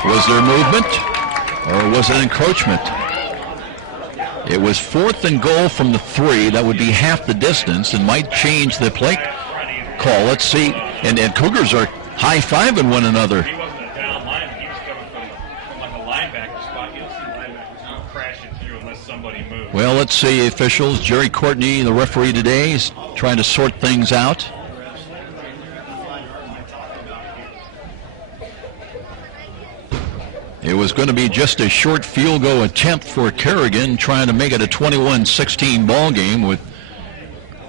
Was there movement or was it encroachment? It was 4th and goal from the 3. That would be half the distance and might change the play call. Let's see. And Cougars are high-fiving one another. He wasn't a down lineman. He was coming from like a linebacker spot. You don't see linebackers not crashing through unless somebody moves. Well, let's see. Officials, Jerry Courtney, the referee today, is trying to sort things out. It was going to be just a short field goal attempt for Kerrigan, trying to make it a 21-16 ball game with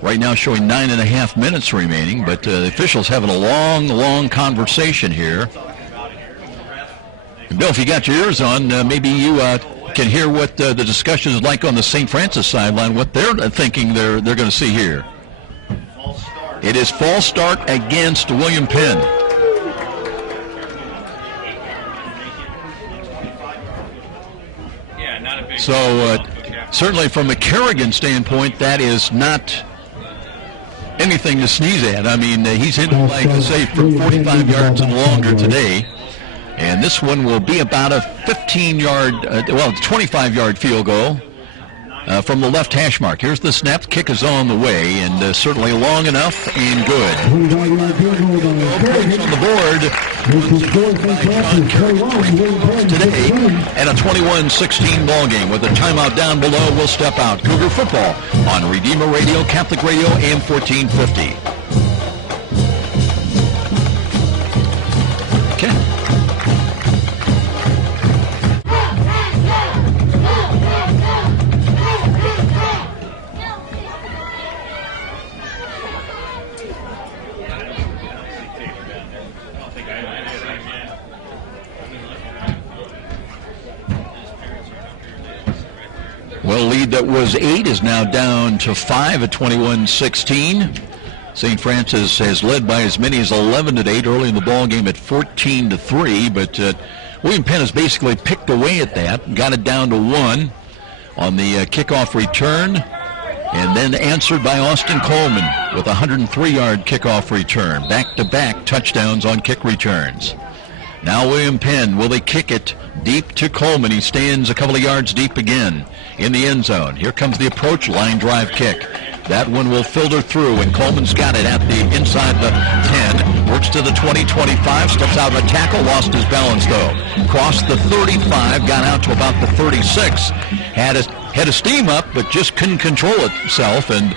right now showing 9.5 minutes remaining, but the officials having a long conversation here. And Bill, if you got your ears on, maybe you can hear what the discussion is like on the St. Francis sideline, what they're thinking they're going to see here. It is false start against William Penn. So certainly from a Kerrigan standpoint, that is not anything to sneeze at. I mean, he's hitting, like I say, from 45 yards and longer today. And this one will be about a 15-yard, 25-yard field goal from the left hash mark. Here's the snap. Kick is on the way, and certainly long enough and good. Points on the board today, and a 21-16 ball game with a timeout down below. Will step out. Cougar football on Redeemer Radio, Catholic Radio, AM 1450. Okay. Well, lead that was 8 is now down to 5 at 21-16. St. Francis has led by as many as 11 at 8 early in the ball game at 14-3, but William Penn has basically picked away at that, got it down to 1 on the kickoff return, and then answered by Austin Coleman with a 103-yard kickoff return. Back-to-back touchdowns on kick returns. Now William Penn, will they kick it deep to Coleman? He stands a couple of yards deep again in the end zone. Here comes the approach line drive kick. That one will filter through, and Coleman's got it at the inside the 10. Works to the 20-25, steps out of a tackle, lost his balance though. Crossed the 35, got out to about the 36. Had a steam up, but just couldn't control itself, and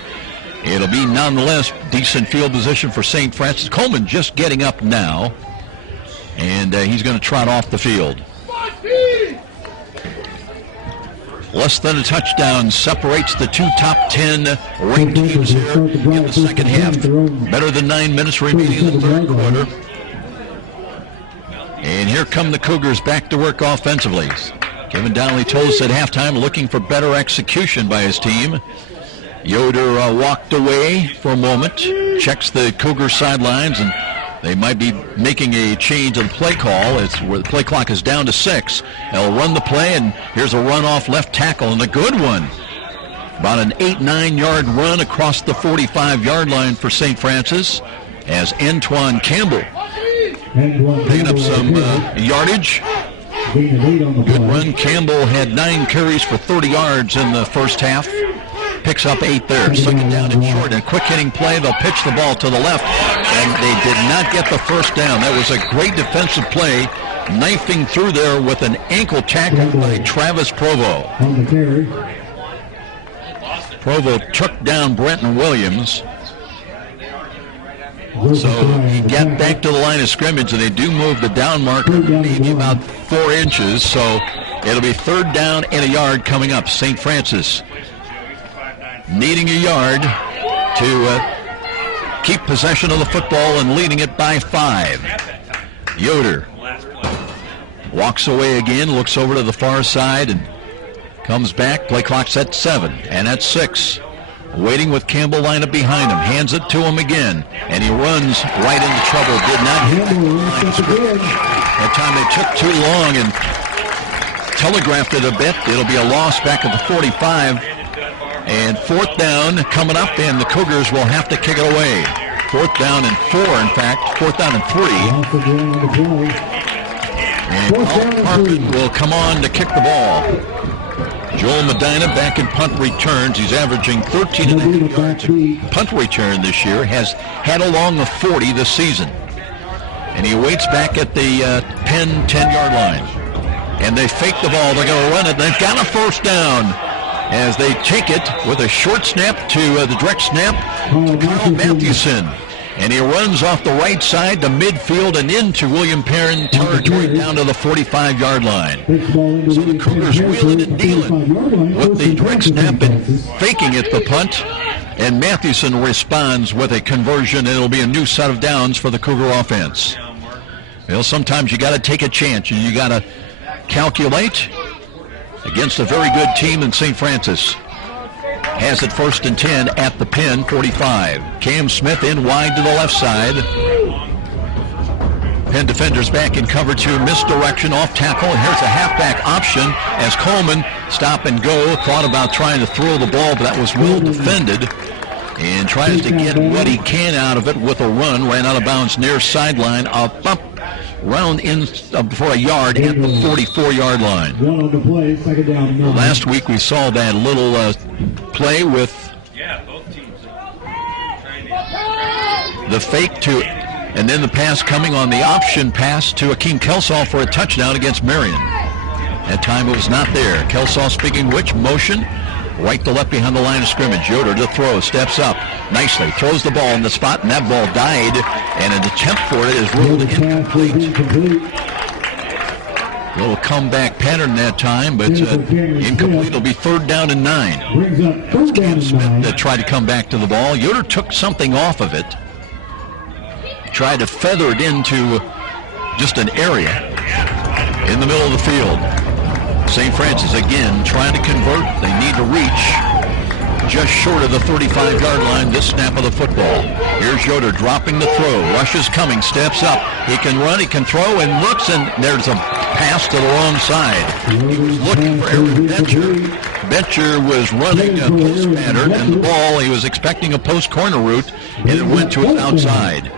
it'll be nonetheless decent field position for St. Francis. Coleman just getting up now, and he's going to trot off the field. Less than a touchdown separates the two top 10 ranked teams here in the second half. Better than 9 minutes remaining in the third quarter. And here come the Cougars back to work offensively. Kevin Donnelly told us at halftime looking for better execution by his team. Yoder walked away for a moment, checks the Cougar sidelines, and they might be making a change of the play call. It's where the play clock is down to 6. They'll run the play, and here's a run off left tackle, and a good one. About an 8-9 yard run across the 45-yard line for St. Francis as Antoine Campbell picking up some yardage. Good run. Campbell had 9 carries for 30 yards in the first half. Picks up 8 there. Second down and short. A quick hitting play. They'll pitch the ball to the left, and they did not get the first down. That was a great defensive play, knifing through there with an ankle tackle by Travis Provo. Provo took down Brenton Williams. So he got back to the line of scrimmage, and they do move the down marker maybe about 4 inches. So it'll be third down and a yard coming up. St. Francis needing a yard to keep possession of the football and leading it by 5. Yoder walks away again, looks over to the far side, and comes back. Play clock's at 7, and at 6. Waiting with Campbell lined up behind him. Hands it to him again. And he runs right into trouble. Did not hit the line of scrimmage. That time they took too long and telegraphed it a bit. It'll be a loss back at the 45. And fourth down coming up, and the Cougars will have to kick it away. Fourth down and 4, in fact. Fourth down and 3. And Carpenter will come on to kick the ball. Joel Medina back in punt returns. He's averaging 13.5 yards in punt return this year. Has had along the 40 this season. And he waits back at the Penn 10-yard line. And they fake the ball. They're going to run it. They've got a first down as they take it with a short snap to the direct snap to Carl Mathewson. And he runs off the right side to midfield and into William Perrin territory down to the 45-yard line. So the Cougars wheeling and dealing with the direct snap and faking it, the punt. And Mathewson responds with a conversion, and it'll be a new set of downs for the Cougar offense. Well, sometimes you got to take a chance, and you got to calculate against a very good team in St. Francis. Has it first and 10 at the Penn 45. Cam Smith in wide to the left side. Penn defenders back in cover 2. Misdirection off tackle. Here's a halfback option as Coleman stop and go. Thought about trying to throw the ball, but that was well defended. And tries to get what he can out of it with a run. Ran out of bounds near sideline. Up round in for a yard at the 44-yard line. Last week we saw that little play with the fake to, and then the pass coming on the option pass to Akeem Kelsaw for a touchdown against Marion. That time it was not there. Kelsaw, speaking which, motion right to left behind the line of scrimmage. Yoder to throw, steps up nicely, throws the ball in the spot, and that ball died, and an attempt for it is ruled incomplete. A little comeback pattern that time, but incomplete. It'll be third down and 9. Cam Smith tried to come back to the ball. Yoder took something off of it, tried to feather it into just an area in the middle of the field. St. Francis again trying to convert. They need to reach just short of the 35-yard line this snap of the football. Here's Yoder dropping the throw. Rush is coming, steps up. He can run, he can throw, and looks, and there's a pass to the wrong side. He was looking for Eric Betcher. Betcher was running a post pattern, and the ball, he was expecting a post corner route, and it went to his outside.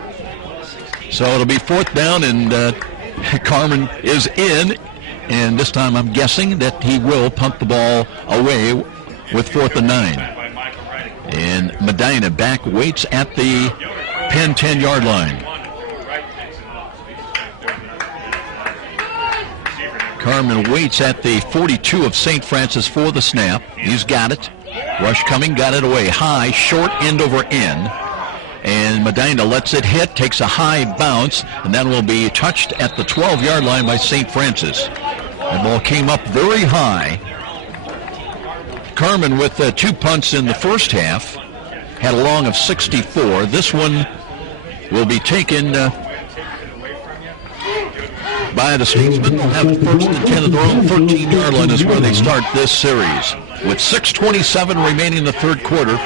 So it'll be fourth down, and Carmen is in. And this time I'm guessing that he will punt the ball away with 4th and 9. And Medina back waits at the Penn 10-yard line. Carmen waits at the 42 of St. Francis for the snap. He's got it. Rush coming, got it away. High, short, end over end. And Medina lets it hit, takes a high bounce, and then will be touched at the 12-yard line by St. Francis. The ball came up very high. Carmen with 2 punts in the first half had a long of 64. This one will be taken by the Statesmen. They'll have first and 10 at their own 13-yard line is where they start this series. With 6:27 remaining in the third quarter,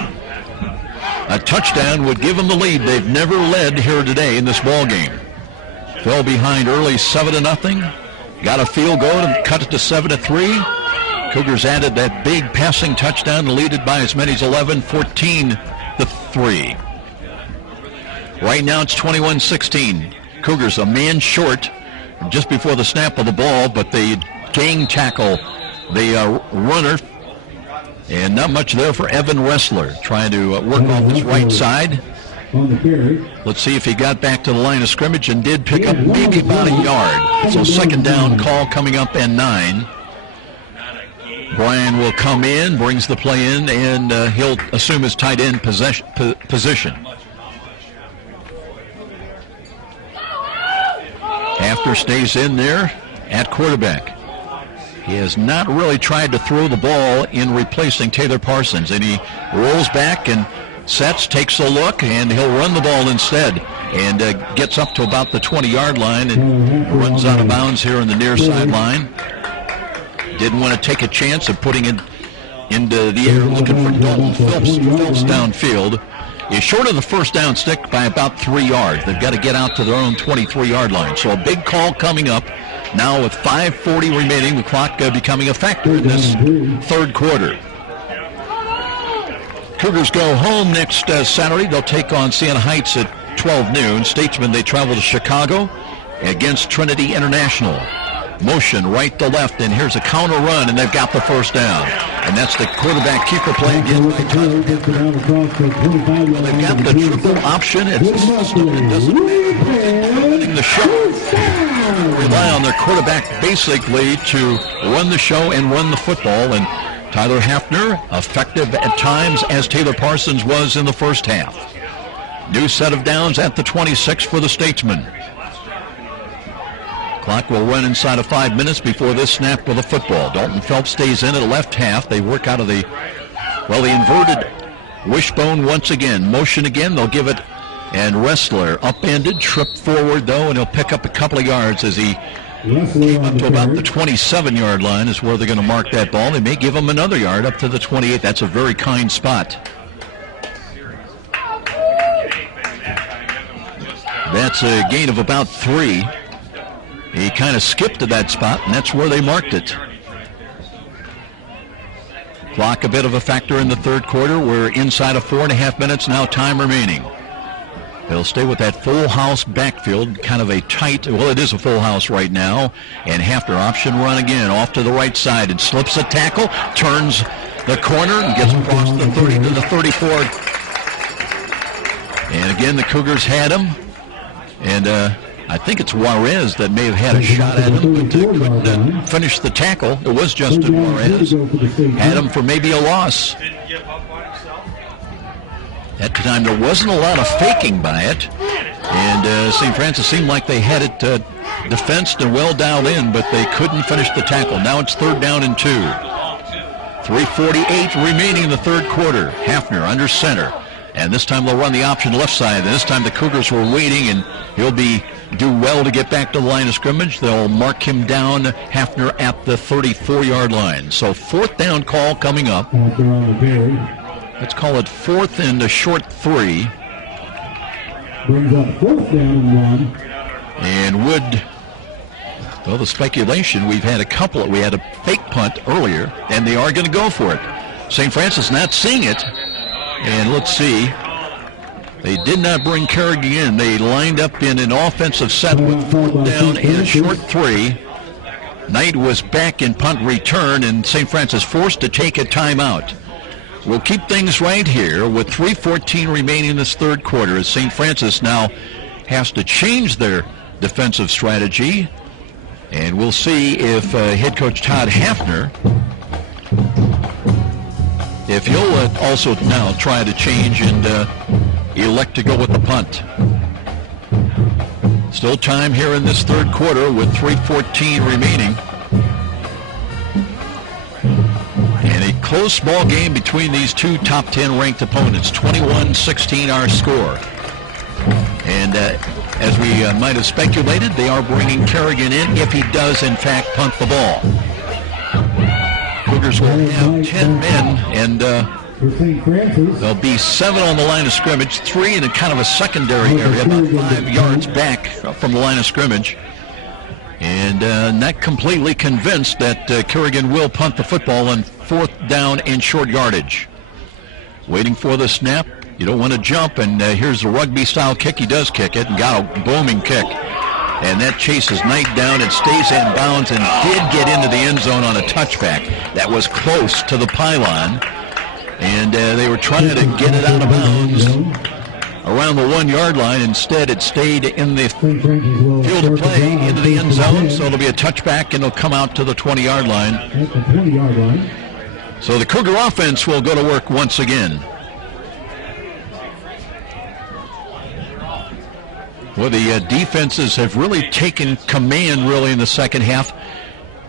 a touchdown would give them the lead. They've never led here today in this ball game. Fell behind early 7-0. Got a field goal and cut it to 7-3. Cougars added that big passing touchdown to lead it by as many as 11, 14-3. Right now it's 21-16. Cougars a man short just before the snap of the ball, but they gang tackle the runner. And not much there for Evan Ressler, trying to work off his right side. Let's see if he got back to the line of scrimmage and did pick up maybe about a yard. So second down call coming up and 9. Brian will come in, brings the play in, and he'll assume his tight end position. After stays in there at quarterback. He has not really tried to throw the ball in replacing Taylor Parsons, and he rolls back and sets, takes a look, and he'll run the ball instead, and gets up to about the 20-yard line and runs out of bounds here on the near sideline. Didn't want to take a chance of putting it into the air, looking for Dalton Phelps downfield. Is short of the first down stick by about 3 yards. They've got to get out to their own 23-yard line. So a big call coming up now with 5:40 remaining. The clock becoming a factor in this third quarter. Cougars go home next Saturday. They'll take on Siena Heights at 12 noon. Statesmen, they travel to Chicago against Trinity International. Motion right to left, and here's a counter run, and they've got the first down. And that's the quarterback keeper play again. They've got the triple option. It's a system that doesn't running the show. Rely on their quarterback basically to run the show and run the football. And Tyler Hafner, effective at times as Taylor Parsons was in the first half. New set of downs at the 26 for the Statesmen. Clock will run inside of 5 minutes before this snap with the football. Dalton Phelps stays in at the left half. They work out of the inverted wishbone once again. Motion again. They'll give it, and Wrestler upended, tripped forward though, and he'll pick up a couple of yards as he came up to about the 27-yard line is where they're going to mark that ball. They may give him another yard up to the 28. That's a very kind spot. That's a gain of about 3. He kind of skipped to that spot, and that's where they marked it. Clock a bit of a factor in the third quarter. We're inside of 4.5 minutes now, time remaining. They'll stay with that full house backfield, kind of a tight, well, it is a full house right now. And Hafner option run again, off to the right side, and slips a tackle, turns the corner, and gets across the 30 to the 34. And again, the Cougars had him. And I think it's Juarez that may have had a shot at him, but couldn't finish the tackle. It was Justin Juarez. Had him for maybe a loss. At the time, there wasn't a lot of faking by it. And St. Francis seemed like they had it defensed and well dialed in, but they couldn't finish the tackle. Now it's 3rd down and 2. 3:48 remaining in the third quarter. Hafner under center. And this time they'll run the option left side. And this time the Cougars were waiting, and he'll do well to get back to the line of scrimmage. They'll mark him down, Hafner, at the 34-yard line. So 4th down call coming up. Let's call it 4th and a short 3. Brings up 4th down and 1. And well, the speculation, we had a fake punt earlier, and they are going to go for it. St. Francis not seeing it. And let's see, they did not bring Kerrigan in. They lined up in an offensive set with 4th down and a short 3. Knight was back in punt return, and St. Francis forced to take a timeout. We'll keep things right here with 3:14 remaining in this third quarter, as St. Francis now has to change their defensive strategy. And we'll see if head coach Todd Hafner, if he'll also now try to change and elect to go with the punt. Still time here in this third quarter with 3:14 remaining. And a close ball game between these two top 10 ranked opponents. 21-16 our score. And as we might have speculated, they are bringing Kerrigan in if he does in fact punt the ball. Cougars will have 10 men, and there'll be 7 on the line of scrimmage, 3 in a kind of a secondary area, about 5 yards back from the line of scrimmage. And not completely convinced that Kerrigan will punt the football on 4th down and short yardage. Waiting for the snap. You don't want to jump, and here's the rugby-style kick. He does kick it and got a booming kick. And that chases Knight down. It stays in bounds and did get into the end zone on a touchback. That was close to the pylon. And they were trying to get it out of bounds around the 1-yard line. Instead, it stayed in the field of play into the end zone. So it'll be a touchback, and it'll come out to the 20-yard line. So the Cougar offense will go to work once again. Well, the defenses have really taken command, really, in the second half,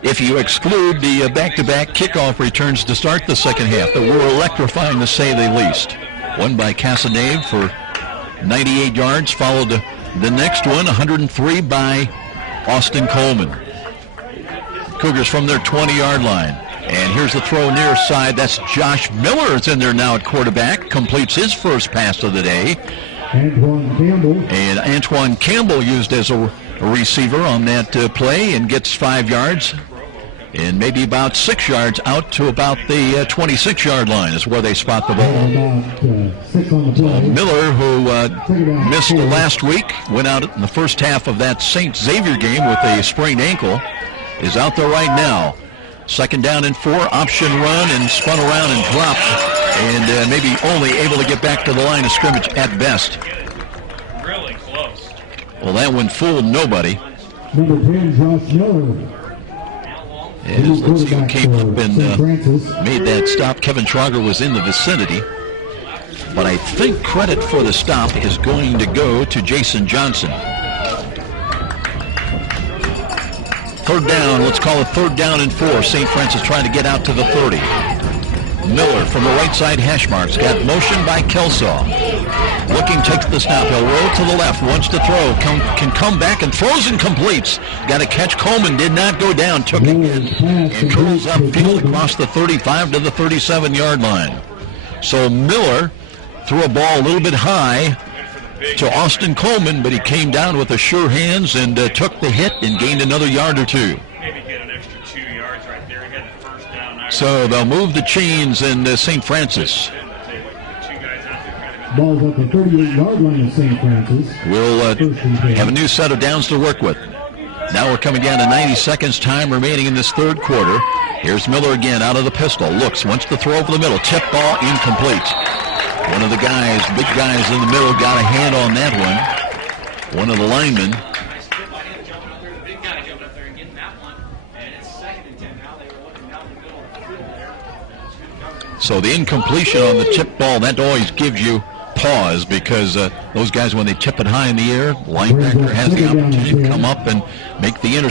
if you exclude the back-to-back kickoff returns to start the second half that were electrifying, to say the least. One by Casanave for 98 yards, followed the next one, 103, by Austin Coleman. Cougars from their 20-yard line. And here's the throw near side. That's Josh Miller is in there now at quarterback. Completes his first pass of the day. And Antoine Campbell used as a receiver on that play and gets 5 yards. And maybe about 6 yards out to about the 26-yard line is where they spot the ball. Miller, who missed last week, went out in the first half of that St. Xavier game with a sprained ankle, is out there right now. 2nd down and 4, option run, and spun around and dropped, and maybe only able to get back to the line of scrimmage at best. Really close. Well, that one fooled nobody. Number 10, Josh Miller. As let's see who came up and made that stop. Kevin Trauger was in the vicinity. But I think credit for the stop is going to go to Jason Johnson. 3rd down, let's call it 3rd down and 4. St. Francis trying to get out to the 30. Miller from the right side hash marks. Got motion by Kelsaw. Looking, takes the snap. He'll roll to the left. Wants to throw. Can come back and throws and completes. Got to catch. Coleman did not go down. Took it in and curls upfield across the 35 to the 37-yard line. So Miller threw a ball a little bit high to Austin Coleman, but he came down with the sure hands and took the hit and gained another yard or 2. Maybe get an extra 2 yards right there. He got the first down. So they'll move the chains in St. Francis. Ball's at the 38-yard line of St. Francis. We'll have a new set of downs to work with. Now we're coming down to 90 seconds time remaining in this 3rd quarter. Here's Miller again out of the pistol. Looks, wants to throw over the middle. Tip ball incomplete. One of the guys, big guys in the middle, got a hand on that one. One of the linemen. So the incompletion on the tip ball, that always gives you pause because those guys, when they tip it high in the air, linebacker has the opportunity to come up and make the interception.